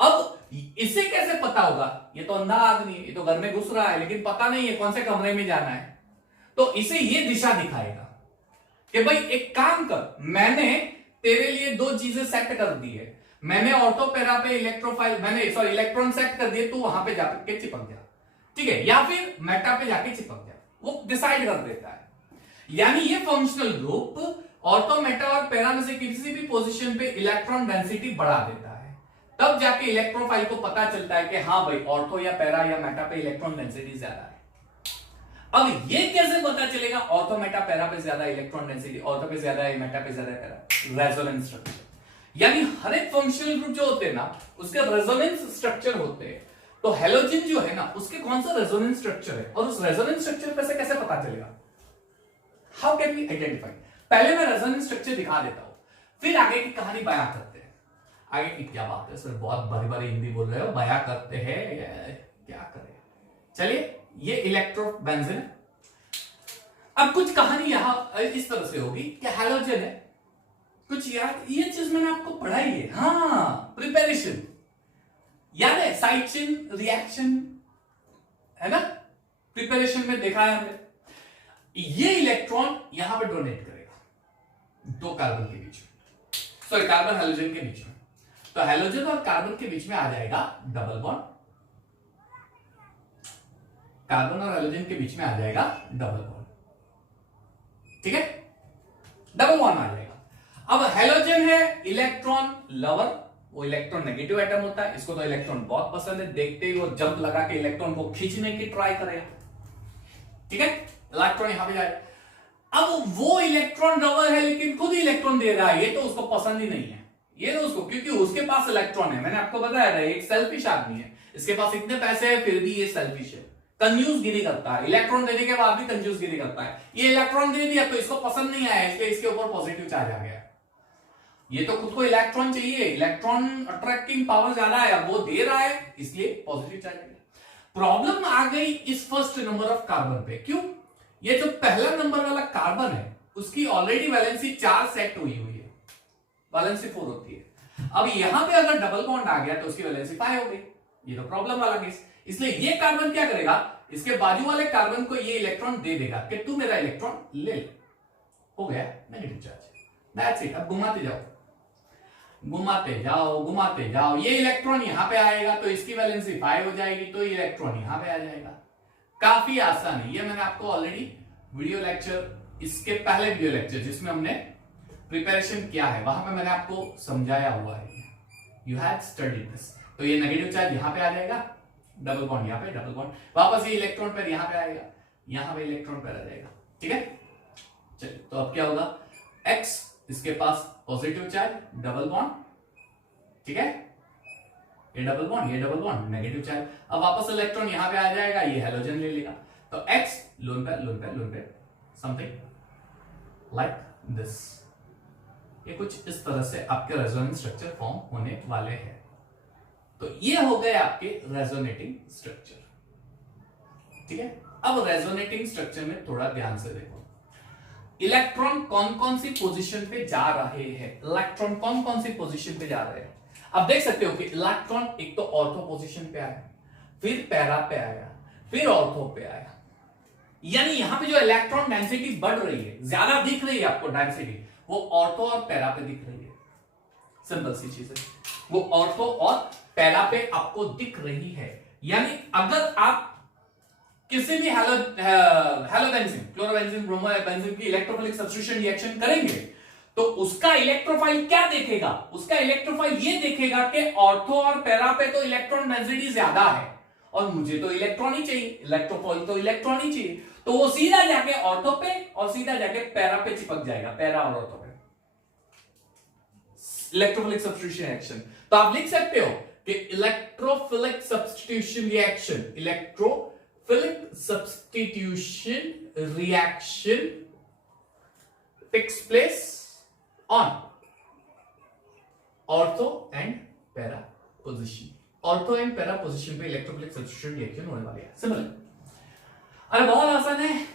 अब इसे कैसे पता होगा? ये तो अंधा आदमी है, ये तो घर में घुस रहा है, लेकिन पता नहीं है कौन से कमरे में जाना है, तो इसे ये दिशा दिखाएगा कि भाई एक काम कर, मैंने तेरे लिए 2 चीजें सेट कर दी है, मैंने ऑर्थो, पैरा पे इलेक्ट्रोफाइल, मैंने सॉरी इलेक्ट्रॉन सेट कर दिए, तू वहां पे जाके चिपक जा, ठीक है, या फिर मेटा पे जाके चिपक जा, वो डिसाइड कर देता है। यानी ये फंक्शनल ग्रुप ऑर्थो, मेटा और पैरा में से किसी भी पोजीशन पे इलेक्ट्रॉन डेंसिटी बढ़ा देता है, तब जाके इलेक्ट्रोफाइल को पता चलता है कि हाँ भाई ऑर्थो या पैरा या मेटा पे इलेक्ट्रॉन डेंसिटी ज्यादा है। अब ये कैसे पता चलेगा ऑर्थो, मेटा, पैरा पे ज्यादा इलेक्ट्रॉन डेंसिटी, ऑर्थो पे ज्यादा है, मेटा पे ज्यादा है, पैरा? रेजोनेंस स्ट्रक्चर, यानी हर एक फंक्शनल ग्रुप जो होते हैं ना, उसके रेजोनेंस स्ट्रक्चर होते हैं। तो हेलोजन जो है ना, उसके कौन सा रेजोनेंस स्ट्रक्चर है, और उस रेजोनेंस स्ट्रक्चर पे से कैसे पता चलेगा? How can we identify? पहले मैं रेजोनेंस स्ट्रक्चर दिखा देता हूं, फिर आगे की कहानी बयां करते हैं। आगे की क्या बात है सर, बहुत बड़ी बड़ी हिंदी बोल रहे हो, बयां करते हैं, क्या करें। चलिए, ये इलेक्ट्रोबेंजीन। अब कुछ कहानी यहां इस तरह से होगी कि हैलोजन है कुछ, यार ये चीज मैंने आपको पढ़ाई है, हाँ, प्रिपरेशन याद है, साइड चेन रिएक्शन है ना, प्रिपरेशन में देखा है हमने। ये इलेक्ट्रॉन यहां पे डोनेट करेगा 2 कार्बन के बीच में, सॉरी कार्बन हेलोजन के बीच में, तो हेलोजन और कार्बन के बीच में आ जाएगा डबल बॉन्ड, कार्बन और हेलोजन के बीच में आ जाएगा डबल बॉन्ड, ठीक है, डबल बॉन्ड आ जाएगा। अब हेलोजन है इलेक्ट्रॉन लवर, वो इलेक्ट्रॉन नेगेटिव एटम होता है, इसको तो इलेक्ट्रॉन बहुत पसंद है, देखते ही वो जंप लगा के इलेक्ट्रॉन को खींचने की ट्राई करेगा, ठीक है, इलेक्ट्रॉन यहां पे जाएगा। अब वो इलेक्ट्रॉन लवर है लेकिन खुद ही इलेक्ट्रॉन दे रहा है, ये तो उसको पसंद ही नहीं है, ये तो उसको, क्योंकि उसके पास इलेक्ट्रॉन है, मैंने आपको बताया था एक सेल्फिश आदमी है, इसके पास इतने पैसे है फिर भी ये सेल्फिश है, कंजूस गिरी करता है, इलेक्ट्रॉन देने के बाद भी कंजूस गिरी करता है। ये इलेक्ट्रॉन दे दिया तो इसको पसंद नहीं आया, इसलिए इसके ऊपर पॉजिटिव चार्ज आ गया, ये तो खुद को इलेक्ट्रॉन चाहिए, इलेक्ट्रॉन अट्रैक्टिंग पावर ज्यादा है, वो दे रहा है इसलिए पॉजिटिव चार्ज आ गया। प्रॉब्लम आ गई इस फर्स्ट नंबर ऑफ कार्बन पे, क्यों? ये जो पहला नंबर वाला कार्बन है उसकी ऑलरेडी वैलेंसी 4 सेट हुई है, वैलेंसी 4 होती है। अब यहां पे अगर डबल बॉन्ड आ गया तो उसकी वैलेंसी 5 हो गई, ये तो प्रॉब्लम वाला केस। इसलिए ये कार्बन क्या करेगा, इसके बाजू वाले कार्बन को ये इलेक्ट्रॉन दे देगा कि तू मेरा इलेक्ट्रॉन ले ले, हो गया नेगेटिव चार्ज, दैट्स इट। अब घुमाते जाओ घुमाते जाओ घुमाते जाओ, ये इलेक्ट्रॉन यहां पे आएगा तो इसकी वैलेंसी 5 हो जाएगी, तो ये इलेक्ट्रॉन यहां पे आ जाएगा। काफी आसान है, ये मैंने आपको ऑलरेडी वीडियो लेक्चर, इसके पहले वीडियो लेक्चर जिसमें हमने प्रिपरेशन किया है, वहां पे मैंने आपको समझाया हुआ है, यू हैड स्टडीड दिस। तो ये नेगेटिव चार्ज यहां पे आ जाएगा, डबल बॉन्ड यहां पे, डबल बॉन्ड वापस ये इलेक्ट्रॉन पेयर यहां पे आएगा, यहां पे इलेक्ट्रॉन पेयर आ जाएगा, ठीक है। चलिए तो अब क्या होगा, x इसके पास पॉजिटिव चार्ज, डबल बॉन्ड, ठीक है, ये डबल बॉन्ड, ये डबल बॉन्ड, नेगेटिव चार्ज। अब वापस इलेक्ट्रॉन यहां पे आ जाएगा, ये हैलोजन ले लेगा, तो x lone pair lone pair lone pair, something like this. ये कुछ इस तरह से आपके रेजोनेंस स्ट्रक्चर फॉर्म होने वाले हैं। तो ये हो गए आपके रेजोनेटिंग स्ट्रक्चर, ठीक है। अब रेजोनेटिंग स्ट्रक्चर में थोड़ा ध्यान से देखो, इलेक्ट्रॉन कौन कौन सी पोजीशन पे जा रहे हैं, इलेक्ट्रॉन कौन कौन सी पोजीशन पे जा रहे हैं। अब देख सकते हो कि इलेक्ट्रॉन एक तो ऑर्थो पोजीशन पे आया, फिर पैरा पे आया, फिर ऑर्थो पे आया, यानी यहां पे जो इलेक्ट्रॉन डेंसिटी बढ़ रही है, ज्यादा दिख रही है आपको डेंसिटी, वो ऑर्थो और पैरा पे दिख रही है। सिंपल सी चीज है, वो ऑर्थो और पैरा पे आपको दिख रही है। यानी अगर आप किसी भी हेलोबेंजीन, क्लोरोबेंजीन, ब्रोमोबेंजीन की इलेक्ट्रोफिलिक सब्स्टिट्यूशन रिएक्शन करेंगे तो उसका इलेक्ट्रोफाइल क्या देखेगा, उसका इलेक्ट्रोफाइल ये देखेगा कि ऑर्थो और पैरा पे तो इलेक्ट्रॉन डेंसिटी ज्यादा है और मुझे तो इलेक्ट्रॉन ही चाहिए, इलेक्ट्रोफाइल तो इलेक्ट्रॉन ही चाहिए, तो वो सीधा जाके ऑर्थो पे और सीधा जाके पैरा पे चिपक जाएगा, पैरा और ऑर्थो पे इलेक्ट्रोफिलिक सब्स्टिट्यूशन रिएक्शन। तो आप लिख सकते हो कि electrophilic substitution reaction, electrophilic substitution reaction takes place on ortho and para position। Ortho and para position पे इलेक्ट्रोफिलिक सब्स्टिट्यूशन रिएक्शन होने वाली है। सिंपल, अरे बहुत आसान है,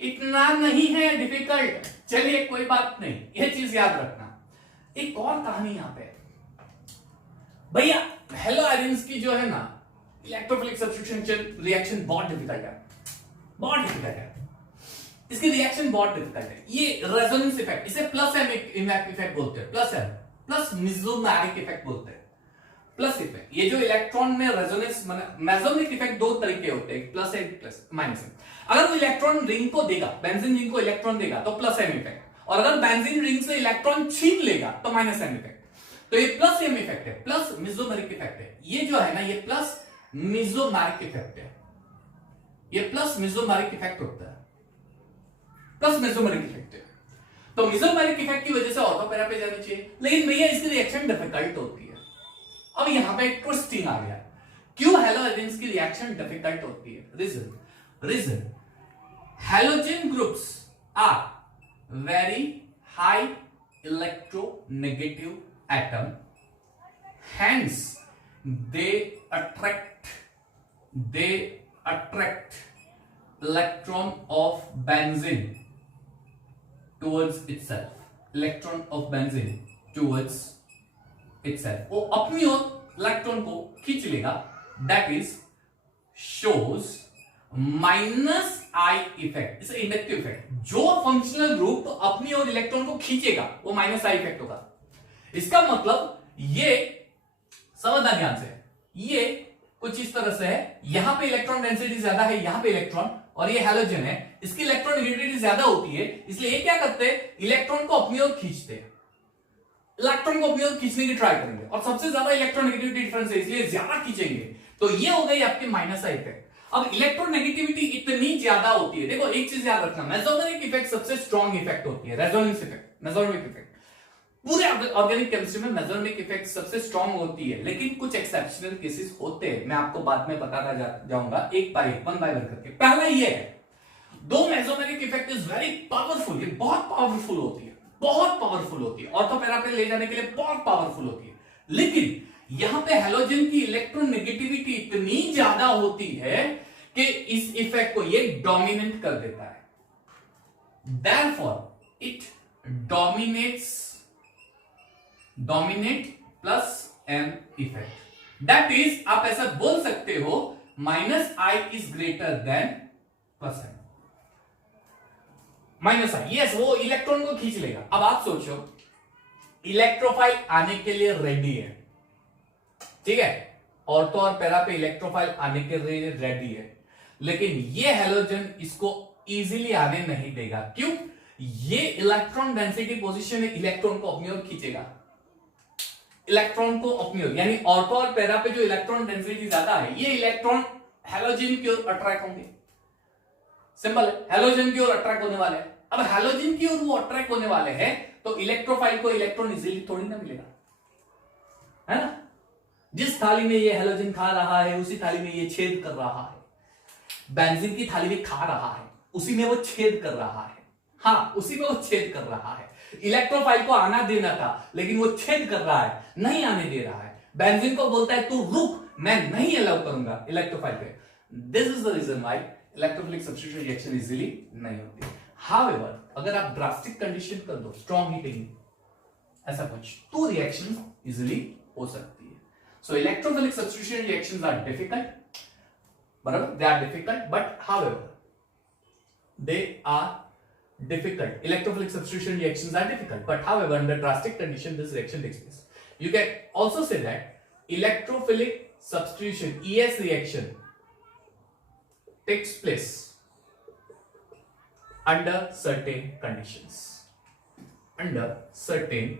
इतना नहीं है डिफिकल्ट। चलिए कोई बात नहीं, ये चीज याद रखना। एक और कहानी यहां पे भैया, हेलोआयरन्स की जो है ना इलेक्ट्रोफिलिक सब्स्टिट्यूशन रिएक्शन बहुत डिफिकल्ट है, बहुत डिफिकल्ट है, इसकी रिएक्शन बहुत डिफिकल्ट है। ये रेजोनेंस इफेक्ट, इसे प्लस एम इफेक्ट बोलते हैं, plus M plus mesomeric effect बोलते हैं, प्लस इफेक्ट। ये जो इलेक्ट्रॉन में रेजोनेंस, मेसोमेरिक इफेक्ट दो तरीके होते हैं, plus M plus minus M. अगर वो इलेक्ट्रॉन रिंग को देगा, बेंजीन रिंग को इलेक्ट्रॉन देगा तो प्लस एम इफेक्ट, और अगर बेंजीन रिंग से इलेक्ट्रॉन छीन लेगा तो माइनस एम इफेक्ट। तो ये प्लस एम इफेक्ट है, प्लस मेसोमेरिक इफेक्ट है। ये जो है ना, ये प्लस मेसोमेरिक इफेक्ट है, ये प्लस मेसोमेरिक इफेक्ट होता है, प्लस मेसोमेरिक इफेक्ट है। तो मेसोमेरिक इफेक्ट की वजह से ऑर्थो पैरा पे जानी चाहिए, लेकिन भैया इसकी रिएक्शन डिफिकल्ट होती है। अब यहां पे एक ट्विस्टिंग आ गया, क्यों हेलोजेन्स की रिएक्शन डिफिकल्ट होती है? Reason halogen groups are very high electronegative atom, hence they attract electron of benzene towards itself, electron of benzene towards itself, वो अपनी ओर इलेक्ट्रॉन को खींच लेगा। that is shows minus I effect, इसे इंडक्टिव इफेक्ट। जो functional group अपनी ओर electron को खींचेगा वो माइनस आई इफेक्ट होगा। इसका मतलब ये समझना ध्यान से, ये कुछ इस तरह से है, यहां पे इलेक्ट्रॉन डेंसिटी ज्यादा है, यहां पे इलेक्ट्रॉन, और ये हैलोजन है, इसकी इलेक्ट्रॉन नेगेटिविटी ज्यादा होती है, इसलिए ये क्या करते हैं, इलेक्ट्रॉन को अपनी ओर खींचते हैं, इलेक्ट्रॉन को अपनी ओर खींचने की ट्राई करेंगे, और सबसे ज्यादा इलेक्ट्रॉन नेगेटिविटी डिफरेंस है इसलिए ज्यादा खींचेंगे। तो ये हो गई आपकी माइनस आई इफेक्ट। अब इलेक्ट्रॉन नेगेटिविटी इतनी ज्यादा होती है, देखो एक चीज याद रखना, मेसोमेरिक इफेक्ट सबसे स्ट्रॉन्ग इफेक्ट होती है, रेजोनेंस इफेक्ट, मेसोमेरिक इफेक्ट पूरे ऑर्गेनिक केमिस्ट्री में मेसोमेरिक इफेक्ट सबसे स्ट्रॉन्ग होती है, लेकिन कुछ एक्सेप्शनल केसेस होते हैं, मैं आपको बाद में बताता जाऊंगा एक बार एक, वन बाय वन करके। पहला ये है, दो mesomeric effect is very powerful, ये बहुत पावरफुल होती है, बहुत पावरफुल होती है, ऑर्थो पैरा पे ले जाने के लिए बहुत पावरफुल होती है, लेकिन यहां पे हेलोजन की इलेक्ट्रॉन नेगेटिविटी इतनी ज्यादा होती है कि इस इफेक्ट को ये डोमिनेट कर देता है, therefore it dominate plus M effect. That is, आप ऐसा बोल सकते हो, minus I is greater than plus M. Minus I, yes, वो इलेक्ट्रॉन को खींच लेगा। अब आप सोचो इलेक्ट्रोफाइल आने के लिए रेडी है, ठीक है, ऑर्थो और पैरा पे इलेक्ट्रोफाइल आने के लिए रेडी है, लेकिन ये हैलोजन इसको इजीली आने नहीं देगा। क्यों? ये इलेक्ट्रॉन डेंसिटी पोजीशन है, इलेक्ट्रॉन को अपनी ओर खींचेगा, इलेक्ट्रॉन को अपनी ओर, यानी ऑर्थो और पैरा पे जो इलेक्ट्रॉन डेंसिटी ज्यादा है, ये इलेक्ट्रॉन हैलोजन की ओर अट्रैक्ट होंगे। सिंपल है, हैलोजन की ओर अट्रैक्ट होने वाले हैं। अब हैलोजन की ओर वो अट्रैक्ट होने वाले हैं तो इलेक्ट्रोफाइल को इलेक्ट्रॉन इजीली थोड़ी ना मिलेगा, है ना। जिस थाली में ये हैलोजन खा रहा है उसी थाली में ये छेद कर रहा है, बेंजीन की थाली में खा रहा है उसी में वो छेद कर रहा है, हाँ उसी में वो छेद कर रहा है। इलेक्ट्रोफाइल को आना देना था लेकिन वो छेद कर रहा है, नहीं आने दे रहा है। बेंजीन को बोलता है तू रुक, मैं नहीं अलाउ करूंगा इलेक्ट्रोफाइल पे। This is the reason why electrophilic substitution reaction easily नहीं होती। हाउएवर अगर आप ड्रास्टिक कंडीशन कर दो, स्ट्रॉन्ग हीटिंग ऐसा कुछ, तो रिएक्शन इजीली हो सकती है। So electrophilic substitution reactions are difficult, बराबर, they are difficult, but however they are difficult. Electrophilic substitution reactions are difficult, but however under drastic condition this reaction takes place. You can also say that electrophilic substitution ES reaction takes place under certain conditions, under certain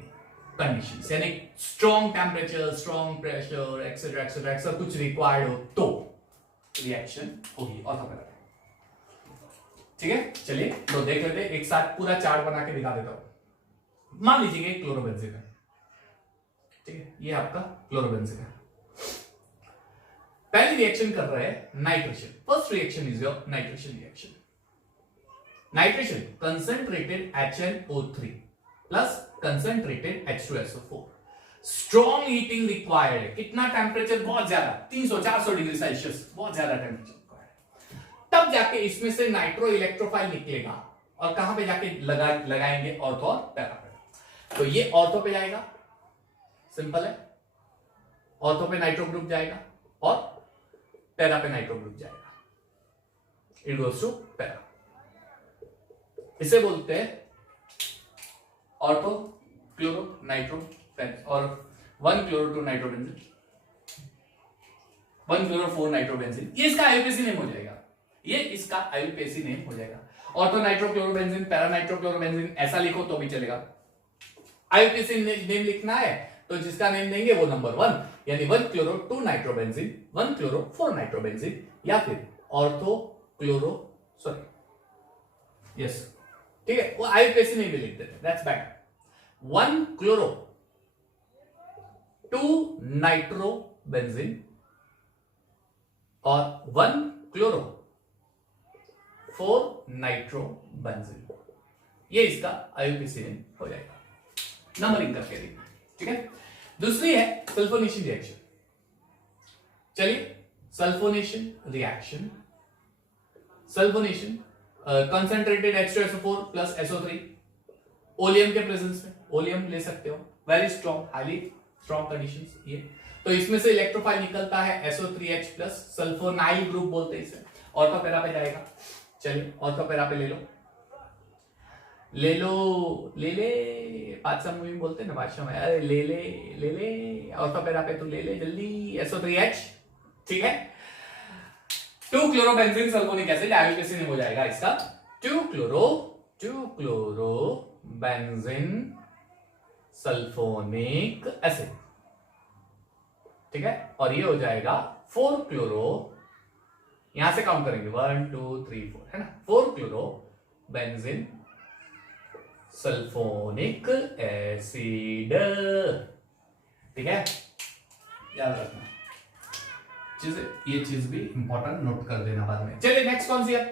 conditions, यानी strong temperature, strong pressure, etc etc etc कुछ required हो तो reaction होगी ऑर्थोपेरा। ठीक है, चलिए तो देख लेते हैं एक साथ, पूरा चार्ट बना के दिखा देता हूं। मान लीजिए एक क्लोरोबेंजीन है, ठीक है, ये आपका क्लोरोबेंजीन है। पहली रिएक्शन कर रहे हैं nitration. First reaction is your nitration reaction. Nitration concentrated HNO3 plus concentrated H2SO4। Strong heating required है। कितना टेम्परेचर? बहुत ज्यादा, 300-400 डिग्री सेल्सियस, बहुत ज्यादा टेम्परेचर। तब जाके इसमें से नाइट्रो इलेक्ट्रोफाइल निकलेगा और कहां पे जाके लगाएंगे? ऑर्थो और पैरा पे। तो ये ऑर्थो पे जाएगा, सिंपल है, ऑर्थो पे नाइट्रो ग्रुप जाएगा और पैरा पे नाइट्रो ग्रुप जाएगा, इट गोस टू पैरा। इसे बोलते हैं ऑर्थो क्लोरो नाइट्रो और 1 क्लोरो 2 नाइट्रोबेंजीन, 1 क्लोरो 4 नाइट्रोबेंजीन। ये इसका आईयूपीएसी नेम हो जाएगा, ये इसका आईयूपीएसी नेम हो जाएगा। Ortho nitro chlorobenzene, para nitro chlorobenzene ऐसा लिखो तो भी चलेगा। आईयूपीएसी नेम लिखना है तो जिसका नेम देंगे वो नंबर 1, यानी 1 क्लोरो 2 नाइट्रोबेंजीन, 1 क्लोरो 4 नाइट्रोबेंजीन, या फिर ऑर्थो क्लोरो सॉरी, यस, ठीक है, वो आईयूपीएसी नेम भी लिख देते हैं, दैट्स बेटर। 1 क्लोरो 2 नाइट्रोबेंजीन और 1 क्लोरो 4 नाइट्रोबेंजीन, ये इसका आईयूपीएसी नेम हो जाएगा, नंबरिंग करके देखना, ठीक है। दूसरी है सल्फोनेशन रिएक्शन। चलिए sulphonation reaction, sulphonation concentrated H2SO4 plus SO3 oleum के प्रेजेंस में, ओलियम ले सकते हो, very strong, highly strong conditions ये। तो इसमें से इलेक्ट्रोफाइल निकलता है SO3H प्लस, सल्फोनाइल ग्रुप बोलते हैं इसे, ऑर्थो पैरा पे जाएगा। चलिए ऑर्थो पैरा पे ले लो, ले लो, ले ले, बादशाह मूवी बोलते हैं ना, बादशाह में, अरे ले ले, ले ले, ऑर्थो पैरा पे तू ले ले जल्दी, SO3H, ठीक है। 2 chlorobenzene sulphonic acid IUPAC name हो जाएगा इसका 2 क्लोरोबेंजीन सल्फोनिक एसिड, ठीक है। और ये हो जाएगा 4 क्लोरो, यहां से काउंट करेंगे 1 2 3 4, है ना, 4 क्लोरो बेंजीन सल्फोनिक एसिड, ठीक है, याद रखना चीज, ये चीज भी इंपॉर्टेंट, नोट कर देना बाद में। चलिए नेक्स्ट कौन सी है?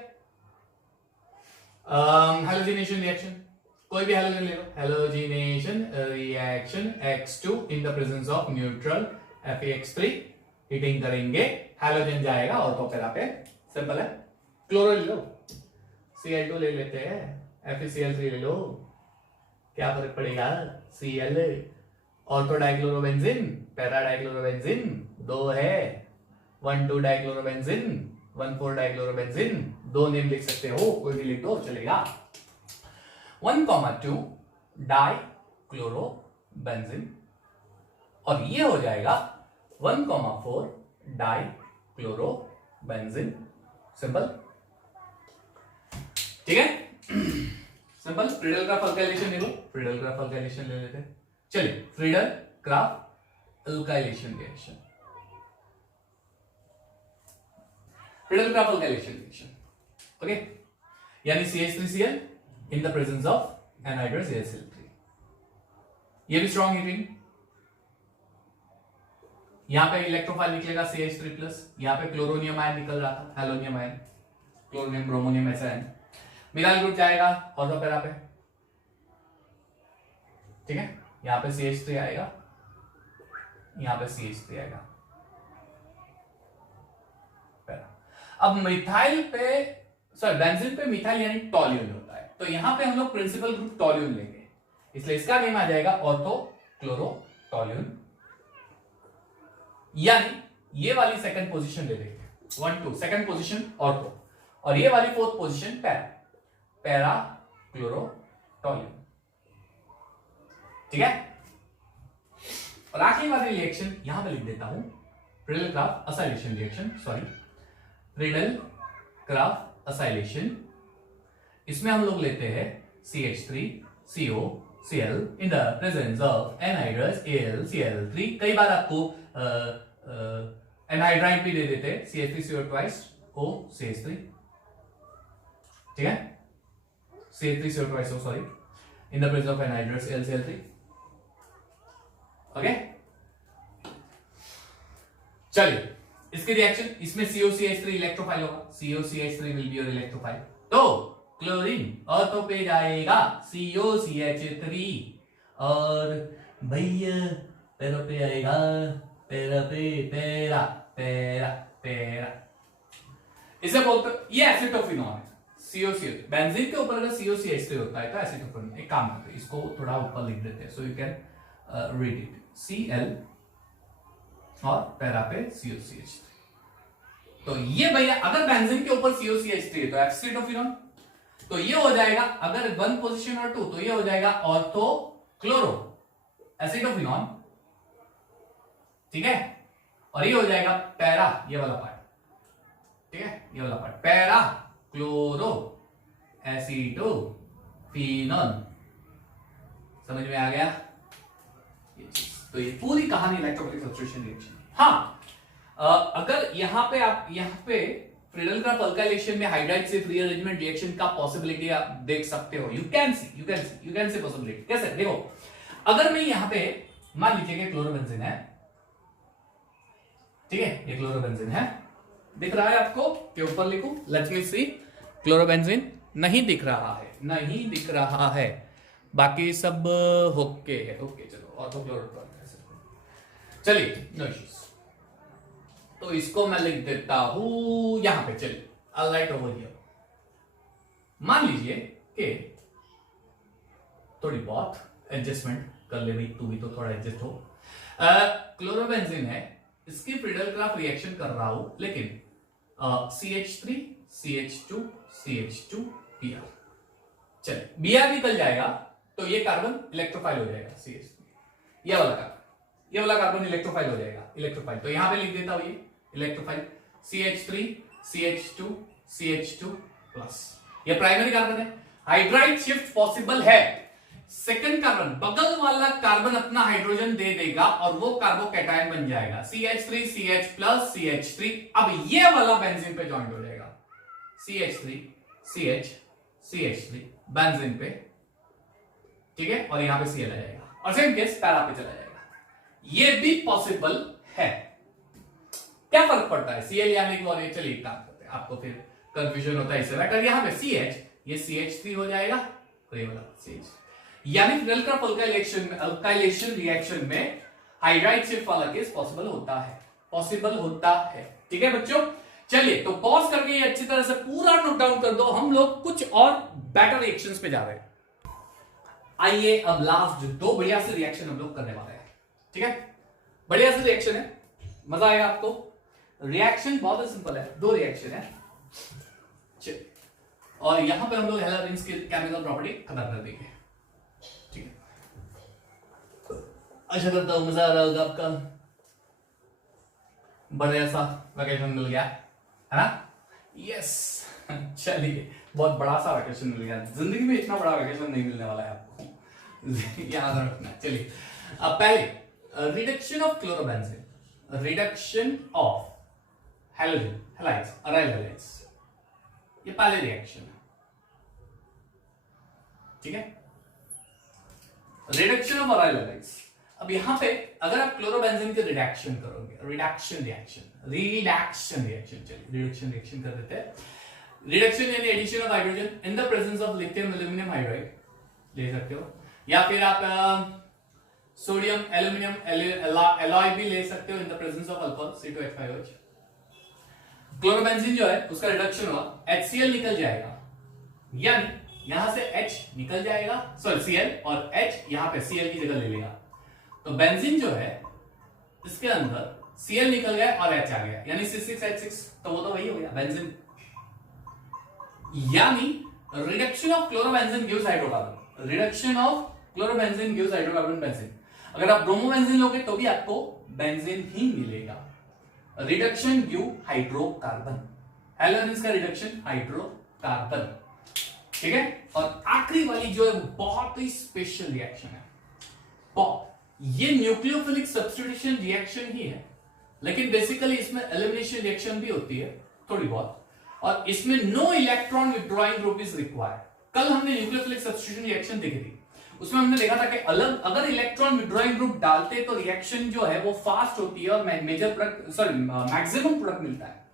हैलोजिनेशन रिएक्शन, कोई भी हैलोजन ले लो। Halogenation reaction X2 in the presence of neutral FeX3, heating करेंगे, हैलोजन जाएगा ऑर्थो पैरा पे, सिंपल है। क्लोरो ले लो, Cl2 ले लेते हैं, FeCl3 ले लो, क्या फर्क पड़ेगा, Cl, ortho dichlorobenzene, para dichlorobenzene, 2 है, 1 2 डाइक्लोरोबेंजीन, 1 4 डाइक्लोरोबेंजीन, 2 नेम लिख सकते हो, कोई भी लिख दो चलेगा। 1,2 डाई क्लोरो बेंजीन, और ये हो जाएगा 1,4 डाई क्लोरो बेंजीन। सिंपल, ठीक है, सिंपल। फ्रीडल क्राफ्ट अल्काइलेशन देखो, फ्रीडल क्राफ्ट अल्काइलेशन ले लेते हैं। चलिए, Friedel craft alkylation reaction, Friedel craft alkylation reaction, okay, यानी CH3Cl in the presence of anhydrous AlCl3। ये भी स्ट्रॉन्ग हीटिंग, यहां पे इलेक्ट्रोफाइल निकलेगा CH3+, यहां पे क्लोरोनियम आयन निकल रहा था, हेलोनियम आयन, क्लोरोनियम ब्रोमोनियम ऐसा है। मिथाइल ग्रुप जाएगा ऑर्थो पैरा पे, ठीक है, यहां पे CH3 आएगा, यहां पे CH3 आएगा पैरा। अब मिथाइल पे, सॉरी बेंजीन पे मिथाइल यानी टॉल्यून होता है, तो यहां पे हम लोग प्रिंसिपल ग्रुप टॉल्यून लेंगे, इसलिए इसका नेम आ जाएगा ऑर्थो क्लोरो टॉल्यून, यानी ये वाली सेकंड पोजीशन ले लेंगे, 1 2 सेकंड पोजीशन ऑर्थो, और ये वाली fourth position para, para chloro टॉल्यून, ठीक है। और आखिरी वाली रिएक्शन यहां पे लिख देता हूं, Friedel craft acylation reaction, sorry Friedel craft acylation. इसमें हम लोग लेते हैं CH3COCl in the presence of anhydrous AlCl3। कई बार आपको एनहाइड्राइड भी दे देते हैं, CH3CO ट्वाइस OCH3, ठीक है, CH3CO twice, sorry, in the presence of anhydrous AlCl3, okay. चलिए, इसकी रिएक्शन, इसमें COCH3 इलेक्ट्रोफाइल होगा, COCH3 will be your electrophile, तो क्लोरीन ऑर्थो पे जाएगा COCH3, और भैया पैरा पे आएगा, पैरा पे पैरा पैरा पैरा, इसे बोलते, ये एसिटोफिनॉन है। COCH, बेंजीन के ऊपर अगर COCH3 होता है तो एसिटोफिन, एक काम करते हैं, इसको थोड़ा ऊपर लिख देते हैं, so you can read it, Cl और पैरा पे COCH3। तो ये भैया अगर बेंजीन के ऊपर COCH3 है तो एसिटोफिनॉन, तो ये हो जाएगा, अगर 1 पोजीशन और 2 तो ये हो जाएगा ऑर्थो क्लोरो एसिटोफिनॉन, ठीक है, और ये हो जाएगा पैरा, ये वाला पार्ट, ठीक है, ये वाला पार्ट पैरा क्लोरो एसिटोफिनॉन, समझ में आ गया ये चीज। तो ये पूरी कहानी इलेक्ट्रोफिलिक सब्स्टिट्यूशन रिएक्शन। हाँ, अगर यहां पे आप, यहां पे फ्रीडल क्राफ्ट अल्काइलेशन में हाइड्राइड से फ्री अरेंजमेंट रिएक्शन का पॉसिबिलिटी आप देख सकते हो, यू कैन सी पॉसिबिलिटी। कैसे देखो, अगर मैं यहां पे मान लीजिए कि क्लोरोबेंजीन है, ठीक है, ये क्लोरोबेंजीन है, दिख रहा है आपको के ऊपर लिखूं, लेट्स मी सी, क्लोरोबेंजीन नहीं दिख रहा है, नहीं दिख रहा है, बाकी सब ओके है, ओके चलो, ऑर्थो क्लोरो, चलिए नो इश्यूज। तो इसको मैं लिख देता हूं यहां पे, चलिए आई राइट ओवर हियर। मान लीजिए कि थोड़ी बहुत एडजस्टमेंट कर ले भाई, तू भी तो थोड़ा एडजस्ट हो। क्लोरोबेंजीन है, इसकी फ्रीडल क्राफ्ट रिएक्शन कर रहा हूं, लेकिन CH3 CH2 CH2 Br, चलिए Br निकल जाएगा तो ये कार्बन इलेक्ट्रोफाइल हो जाएगा, CH3, ये वाला कार्बन इलेक्ट्रोफाइल हो जाएगा, इलेक्ट्रोफाइल, तो यहां पे लिख देता हूं ये electrophile, CH3 CH2 CH2 plus, ये प्राइमरी कार्बन है, हाइड्राइड शिफ्ट पॉसिबल है, सेकंड कार्बन, बगल वाला कार्बन अपना हाइड्रोजन दे देगा और वो कार्बोकैटायन बन जाएगा, CH3 CH प्लस CH3, अब ये वाला बेंजीन पे ज्वाइंट हो जाएगा, CH3 CH CH3 बेंजीन पे, ठीक है, और यहां पे Cl आ जाएगा, और सेम केस पैरा पे चला जाएगा, ये भी पॉसिबल है। क्या फर्क पड़ता है Cl या नहीं, चलिए काम करते हैं, आपको फिर कंफ्यूजन होता है इससे बेटर, यहां पे CH, ये CH3 हो जाएगा, और ये वाला CH, यानी फ्रीडल क्राफ्ट अल्काइलेशन रिएक्शन में हाइड्राइड शिफ्ट वाला केस पॉसिबल होता है, ठीक है बच्चों। चलिए तो पॉज करके ये अच्छी तरह से पूरा नोट डाउन कर दो, हम लोग कुछ और बेटर रिएक्शंस पे जा रहे हैं। आइए अब लास्ट 2 बढ़िया से रिएक्शन हम लोग करने वाले हैं, ठीक है, बढ़िया से रिएक्शन है, मजा आएगा आपको। रिएक्शन बहुत सिंपल है, 2 रिएक्शन है, और यहां पे हम लोग हेलोजेंस की केमिकल प्रॉपर्टी खत्म कर देंगे। ठीक है, अच्छा करता हूं मजा आ रहा होगा आपका, बढ़िया सा वैकेशन मिल गया है ना। यस चलिए, बहुत बड़ा सा वैकेशन मिल गया, जिंदगी में इतना बड़ा वैकेशन नहीं मिलने वाला है आपको, याद रखना। चलिए अब पहले reduction of chlorobenzene, reduction of halogen halides aryl halides, ये पहले रिएक्शन है। ठीक है, रिडक्शन ऑफ अराइल हैलाइड्स। अब यहां पे अगर आप क्लोरोबेंजीन के रिडक्शन करोगे, रिडक्शन रिएक्शन, चलिए रिडक्शन रिएक्शन कर देते हैं। रिडक्शन यानी addition of hydrogen in the presence of lithium aluminium hydride ले सकते हो, या फिर आप सोडियम एल्यूमिनियम एलॉय भी ले सकते हो इन the presence of alcohol C2H5OH। Chlorobenzene जो है उसका रिडक्शन हुआ, HCl निकल जाएगा, यानी यहां से H निकल जाएगा, सॉरी Cl, और H यहां पे Cl की जगह ले लेगा। तो बेंजीन जो है इसके अंदर Cl निकल गया और H आ गया, यानी C6H6, तो वो तो वही हो गया बेंजीन। यानी reduction of chlorobenzene gives hydrocarbon, reduction of chlorobenzene gives hydrocarbon benzene. अगर आप ब्रोमोबेंजीन लोगे तो भी आपको बेंजीन ही मिलेगा। रिडक्शन गिव हाइड्रोकार्बन, हैलोजेंस का रिडक्शन हाइड्रोकार्बन। ठीक है, और आखिरी वाली जो है वो बहुत ही स्पेशल रिएक्शन है, ये न्यूक्लियोफिलिक सब्स्टिट्यूशन रिएक्शन ही है, लेकिन बेसिकली इसमें एलिमिनेशन रिएक्शन भी होती है थोड़ी बहुत, और इसमें no electron withdrawing group is required. कल हमने न्यूक्लियोफिलिक सब्स्टिट्यूशन रिएक्शन देखी थी, उसमें हमने देखा था कि अगर इलेक्ट्रॉन विथड्रॉइंग ग्रुप डालते तो रिएक्शन जो है वो फास्ट होती है और major product, sorry maximum product मिलता है।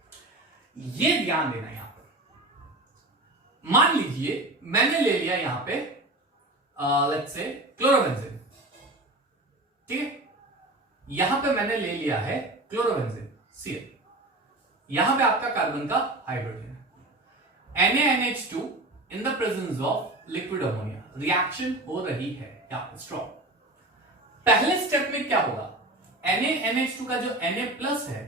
ये ध्यान देना यहां पर। मान लीजिए मैंने ले लिया यहां पे लेट्स से क्लोरोबेंजीन, ठीक है, यहां पे मैंने ले लिया है क्लोरोबेंजीन Cl, यहां पे आपका कार्बन का हाइड्रोजन है, NaNH2 in the presence of liquid ammonia, reaction हो रही है यहां स्ट्रॉन्ग। पहले स्टेप में क्या होगा, NaNH2 का जो Na प्लस है,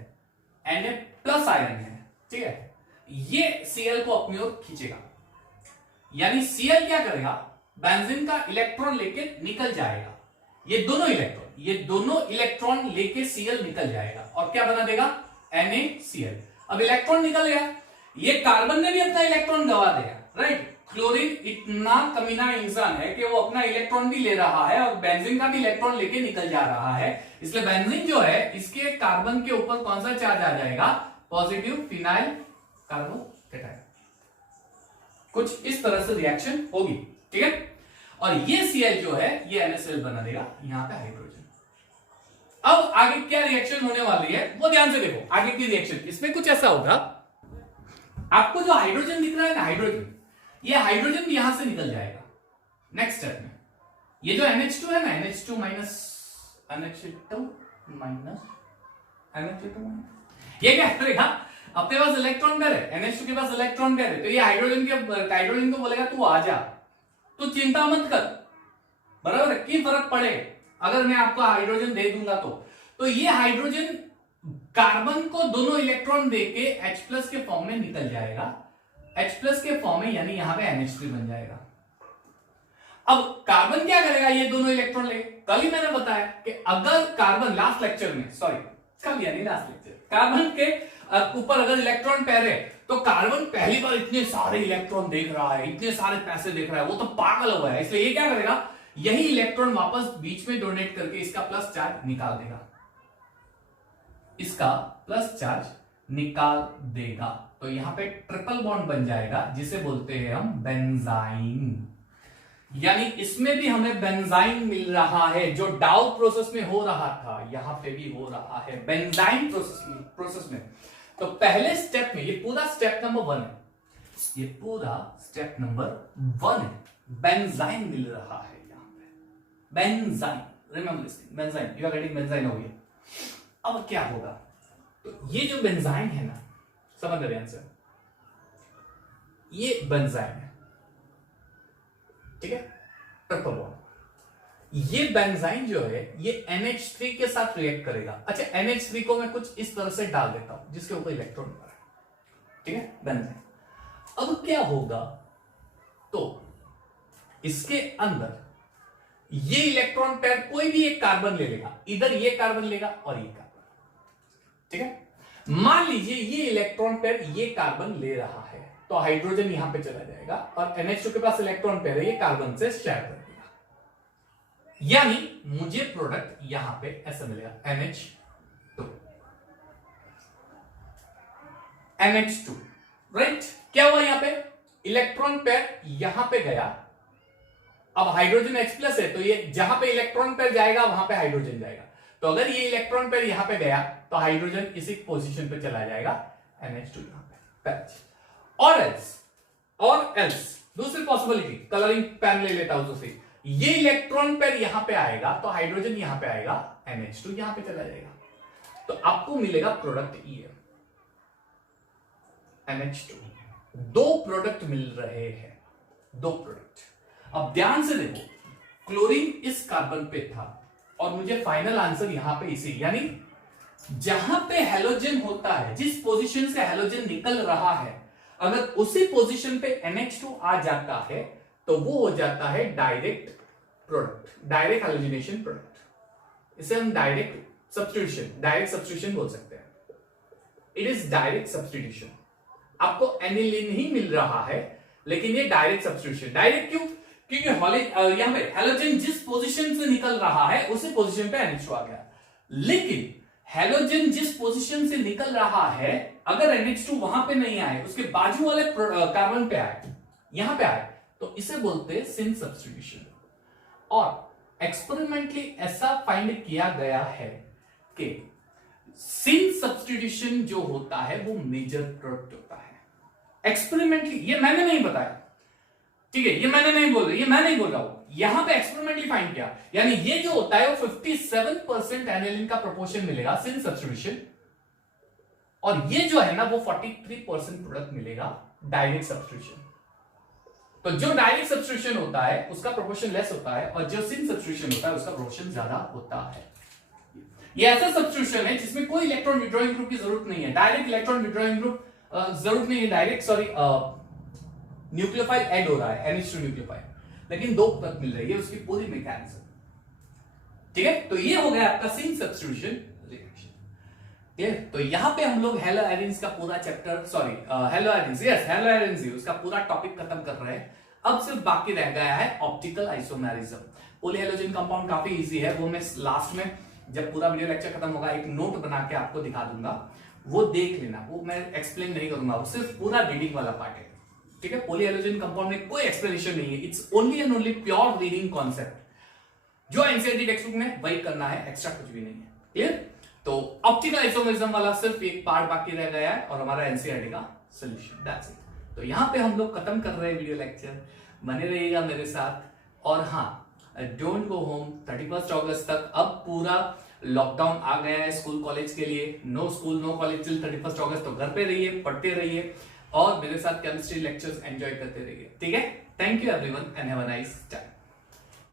Na प्लस आयन है, ठीक है, ये Cl को अपनी ओर खींचेगा, यानी Cl क्या करेगा, बेंजीन का इलेक्ट्रॉन लेके निकल जाएगा, ये दोनों इलेक्ट्रॉन लेके Cl निकल जाएगा और क्या बना देगा, NaCl। अब इलेक्ट्रॉन निकल गया, ये कार्बन ने भी अपना इलेक्ट्रॉन गवा दिया, राइट। क्लोरीन इतना कमीना इंसान है कि वो अपना इलेक्ट्रॉन भी ले रहा है और बेंजीन का भी इलेक्ट्रॉन लेके निकल जा रहा है, इसलिए बेंजीन जो है इसके कार्बन के ऊपर कौन सा चार्ज आ जाएगा, पॉजिटिव फिनाइल कार्बोकेटाइन। कुछ इस तरह से रिएक्शन होगी, ठीक है, और ये Cl जो है ये NaCl बना देगा यहां पे हाइड्रोजन। अब आगे क्या रिएक्शन होने वाली है वो ध्यान से देखो, आगे की रिएक्शन इसमें कुछ ऐसा होगा, आपको जो हाइड्रोजन दिख रहा है ना, हाइड्रोजन, ये हाइड्रोजन भी यहां से निकल जाएगा नेक्स्ट स्टेप में। ये जो NH2 है ना, NH2 माइनस ये क्या करेगा, अपने पास इलेक्ट्रॉन पेयर है, NH2 के पास इलेक्ट्रॉन पेयर है, तो ये हाइड्रोजन को बोलेगा तू आ जा, तू चिंता मत कर, बराबर है, की फर्क पड़ेगा अगर मैं आपको हाइड्रोजन दे दूंगा तो ये हाइड्रोजन कार्बन को दोनों इलेक्ट्रॉन देके H+ के फॉर्म में निकल जाएगा, H+ के फॉर्म में, यानी यहां पे NH3 बन जाएगा। अब कार्बन क्या करेगा, ये दोनों इलेक्ट्रॉन लेके, कल ही मैंने बताया कि अगर कार्बन लास्ट लेक्चर में, सॉरी कल यानी लास्ट लेक्चर, कार्बन के ऊपर अगर इलेक्ट्रॉन पेयर है तो कार्बन पहली बार इतने सारे इलेक्ट्रॉन देख रहा है, इतने सारे पैसे देख रहा है, वो तो पागल हुआ है, इसलिए ये क्या करेगा, यही इलेक्ट्रॉन वापस बीच में डोनेट करके इसका प्लस चार्ज निकाल देगा, इसका प्लस चार्ज निकाल देगा, तो यहां पे ट्रिपल बॉन्ड बन जाएगा जिसे बोलते हैं हम बेंजाइन। यानी इसमें भी हमें बेंजाइन मिल रहा है, जो डाउ प्रोसेस में हो रहा था यहां पे भी हो रहा है बेंजाइन प्रोसेस में। तो पहले स्टेप में, ये पूरा स्टेप नंबर 1 है, ये पूरा स्टेप नंबर 1 है, बेंजाइन मिल रहा है यहां पे, benzyne, remember this thing, benzyne, you are getting benzyne हो गया। अब क्या होगा, तो ये जो बेंजाइन है ना, समझ रहे आंसर, ये बेंजाइन है, ठीक है, ट्रिपल बॉन्ड, ये बेंजाइन जो है ये NH3 के साथ रिएक्ट करेगा। अच्छा, NH3 को मैं कुछ इस तरह से डाल देता हूं जिसके ऊपर इलेक्ट्रॉन पड़ा है, ठीक है, बेंजाइन। अब क्या होगा, तो इसके अंदर ये इलेक्ट्रॉन पेयर कोई भी एक कार्बन ले लेगा, इधर ये कार्बन लेगा और ये कार्बन, ठीक है। मान लीजिए ये इलेक्ट्रॉन पेयर ये कार्बन ले रहा है, तो हाइड्रोजन यहां पे चला जाएगा और NH2 के पास इलेक्ट्रॉन पेयर है, ये कार्बन से शेयर कर देगा, यानी मुझे प्रोडक्ट यहां पे ऐसा मिलेगा NH2, राइट। क्या हुआ यहां पे, इलेक्ट्रॉन पेयर यहां पे गया, अब हाइड्रोजन H+ है, तो ये जहां पे इलेक्ट्रॉन पेयर जाएगा वहां पे हाइड्रोजन जाएगा, तो अगर ये इलेक्ट्रॉन पेयर यहां पे गया तो हाइड्रोजन इसी पोजीशन पे चला जाएगा, NH2 यहां पे। और एल्स दूसरी पॉसिबिलिटी, कलरिंग पेन ले लेता हूं, दूसरी, ये इलेक्ट्रॉन पेयर यहां पे आएगा तो हाइड्रोजन यहां पे आएगा, NH2 यहां पे चला जाएगा, तो आपको मिलेगा प्रोडक्ट ये NH2। दो प्रोडक्ट मिल रहे हैं, दो प्रोडक्ट। अब ध्यान से देखो, क्लोरीन इस कार्बन पे था और मुझे फाइनल आंसर यहां पे इसी, यानी जहां पे हैलोजन होता है, जिस पोजीशन से हैलोजन निकल रहा है, अगर उसी पोजीशन पे NH2 आ जाता है तो वो हो जाता है direct product, direct halogenation product. इसे हम डायरेक्ट सब्स्टिट्यूशन बोल सकते हैं। It is direct substitution. आपको एनिलीन ही मिल रहा है, लेकिन ये डायरेक्ट सब्स्टिट्यूशन। डायरेक्ट क्यों? क्योंकि यहां पे हैलोजन जिस पोजीशन से निकल रहा है उसी पोजीशन पे NH2 आ गया, लेकिन हैलोजन जिस पोजीशन से निकल रहा है, अगर NH2 वहां पे नहीं आए, उसके बाजू वाले कार्बन पे आए, यहां पे आए, तो इसे बोलते हैं सिन सब्स्टिट्यूशन। और एक्सपेरिमेंटली ऐसा फाइंड किया गया है कि सिन सब्स्टिट्यूशन जो होता है वो मेजर प्रोडक्ट होता है। एक्सपेरिमेंटली, ये मैंने नहीं बताया, ठीक है, ये मैंने नहीं बोल रहा, ये मैं नहीं बोल रहा हूं, यहां पे एक्सपेरिमेंटली फाइंड किया, यानी ये जो होता है वो 57% एनिलीन का प्रोपोर्शन मिलेगा सिन सब्स्टिट्यूशन, और ये जो है ना वो 43% प्रोडक्ट मिलेगा डायरेक्ट सब्स्टिट्यूशन। तो जो डायरेक्ट सब्स्टिट्यूशन होता है उसका प्रोपोर्शन लेस होता है, और जो सिन सब्स्टिट्यूशन होता है उसका प्रोपोर्शन ज्यादा होता है। ये ऐसा सब्स्टिट्यूशन है जिसमें कोई इलेक्ट्रॉन विड्रॉइंग ग्रुप की जरूरत नहीं है, डायरेक्ट इलेक्ट्रॉन विड्रॉइंग ग्रुप जरूरत नहीं है, डायरेक्ट न्यूक्लियोफाइल ऐड हो रहा है, NH2 न्यूक्लियोफाइल, लेकिन दो प्रोडक्ट मिल रही है, उसकी पूरी मैकेनिज्म, ठीक है। तो ये हो गया आपका सिन सब्स्टिट्यूशन रिएक्शन, क्लियर। तो यहां पे हम लोग हैलोएरिन्स का पूरा चैप्टर, हैलोएरिन्स उसका पूरा टॉपिक खत्म कर रहे हैं। अब सिर्फ बाकी रह गया है ऑप्टिकल आइसोमेरिज्म। पॉलीहैलोजन कंपाउंड काफी इजी है, वो मैं लास्ट में जब पूरा वीडियो लेक्चर खत्म होगा एक नोट बना के आपको दिखा दूंगा, वो देख लेना, वो मैं एक्सप्लेन नहीं करूंगा, वो सिर्फ पूरा रीडिंग वाला पार्ट है, ठीक है। पॉलीहैलोजन कंपाउंड में कोई एक्सप्लेनेशन नहीं है, it's only and only pure reading concept. जो एनसीईआरटी टेक्स्ट बुक में वही करना है, एक्स्ट्रा कुछ भी नहीं है, क्लियर। तो ऑप्टिकल आइसोमेरिज्म वाला सिर्फ एक पार्ट बाकी रह गया है और हमारा एनसीईआरटी का सॉल्यूशन, दैट्स इट। तो यहां पे हम लोग खत्म कर रहे हैं वीडियो लेक्चर, बने रहिएगा मेरे साथ। और हाँ, डोंट गो होम 31 अगस्त तक। अब पूरा लॉकडाउन आ गया है स्कूल कॉलेज के लिए, no school no college till 31 August. तो घर पे रहिए, पढ़ते रहिए और मेरे साथ केमिस्ट्री लेक्चर्स एंजॉय करते रहिए, ठीक है। Thank you everyone and have a nice time.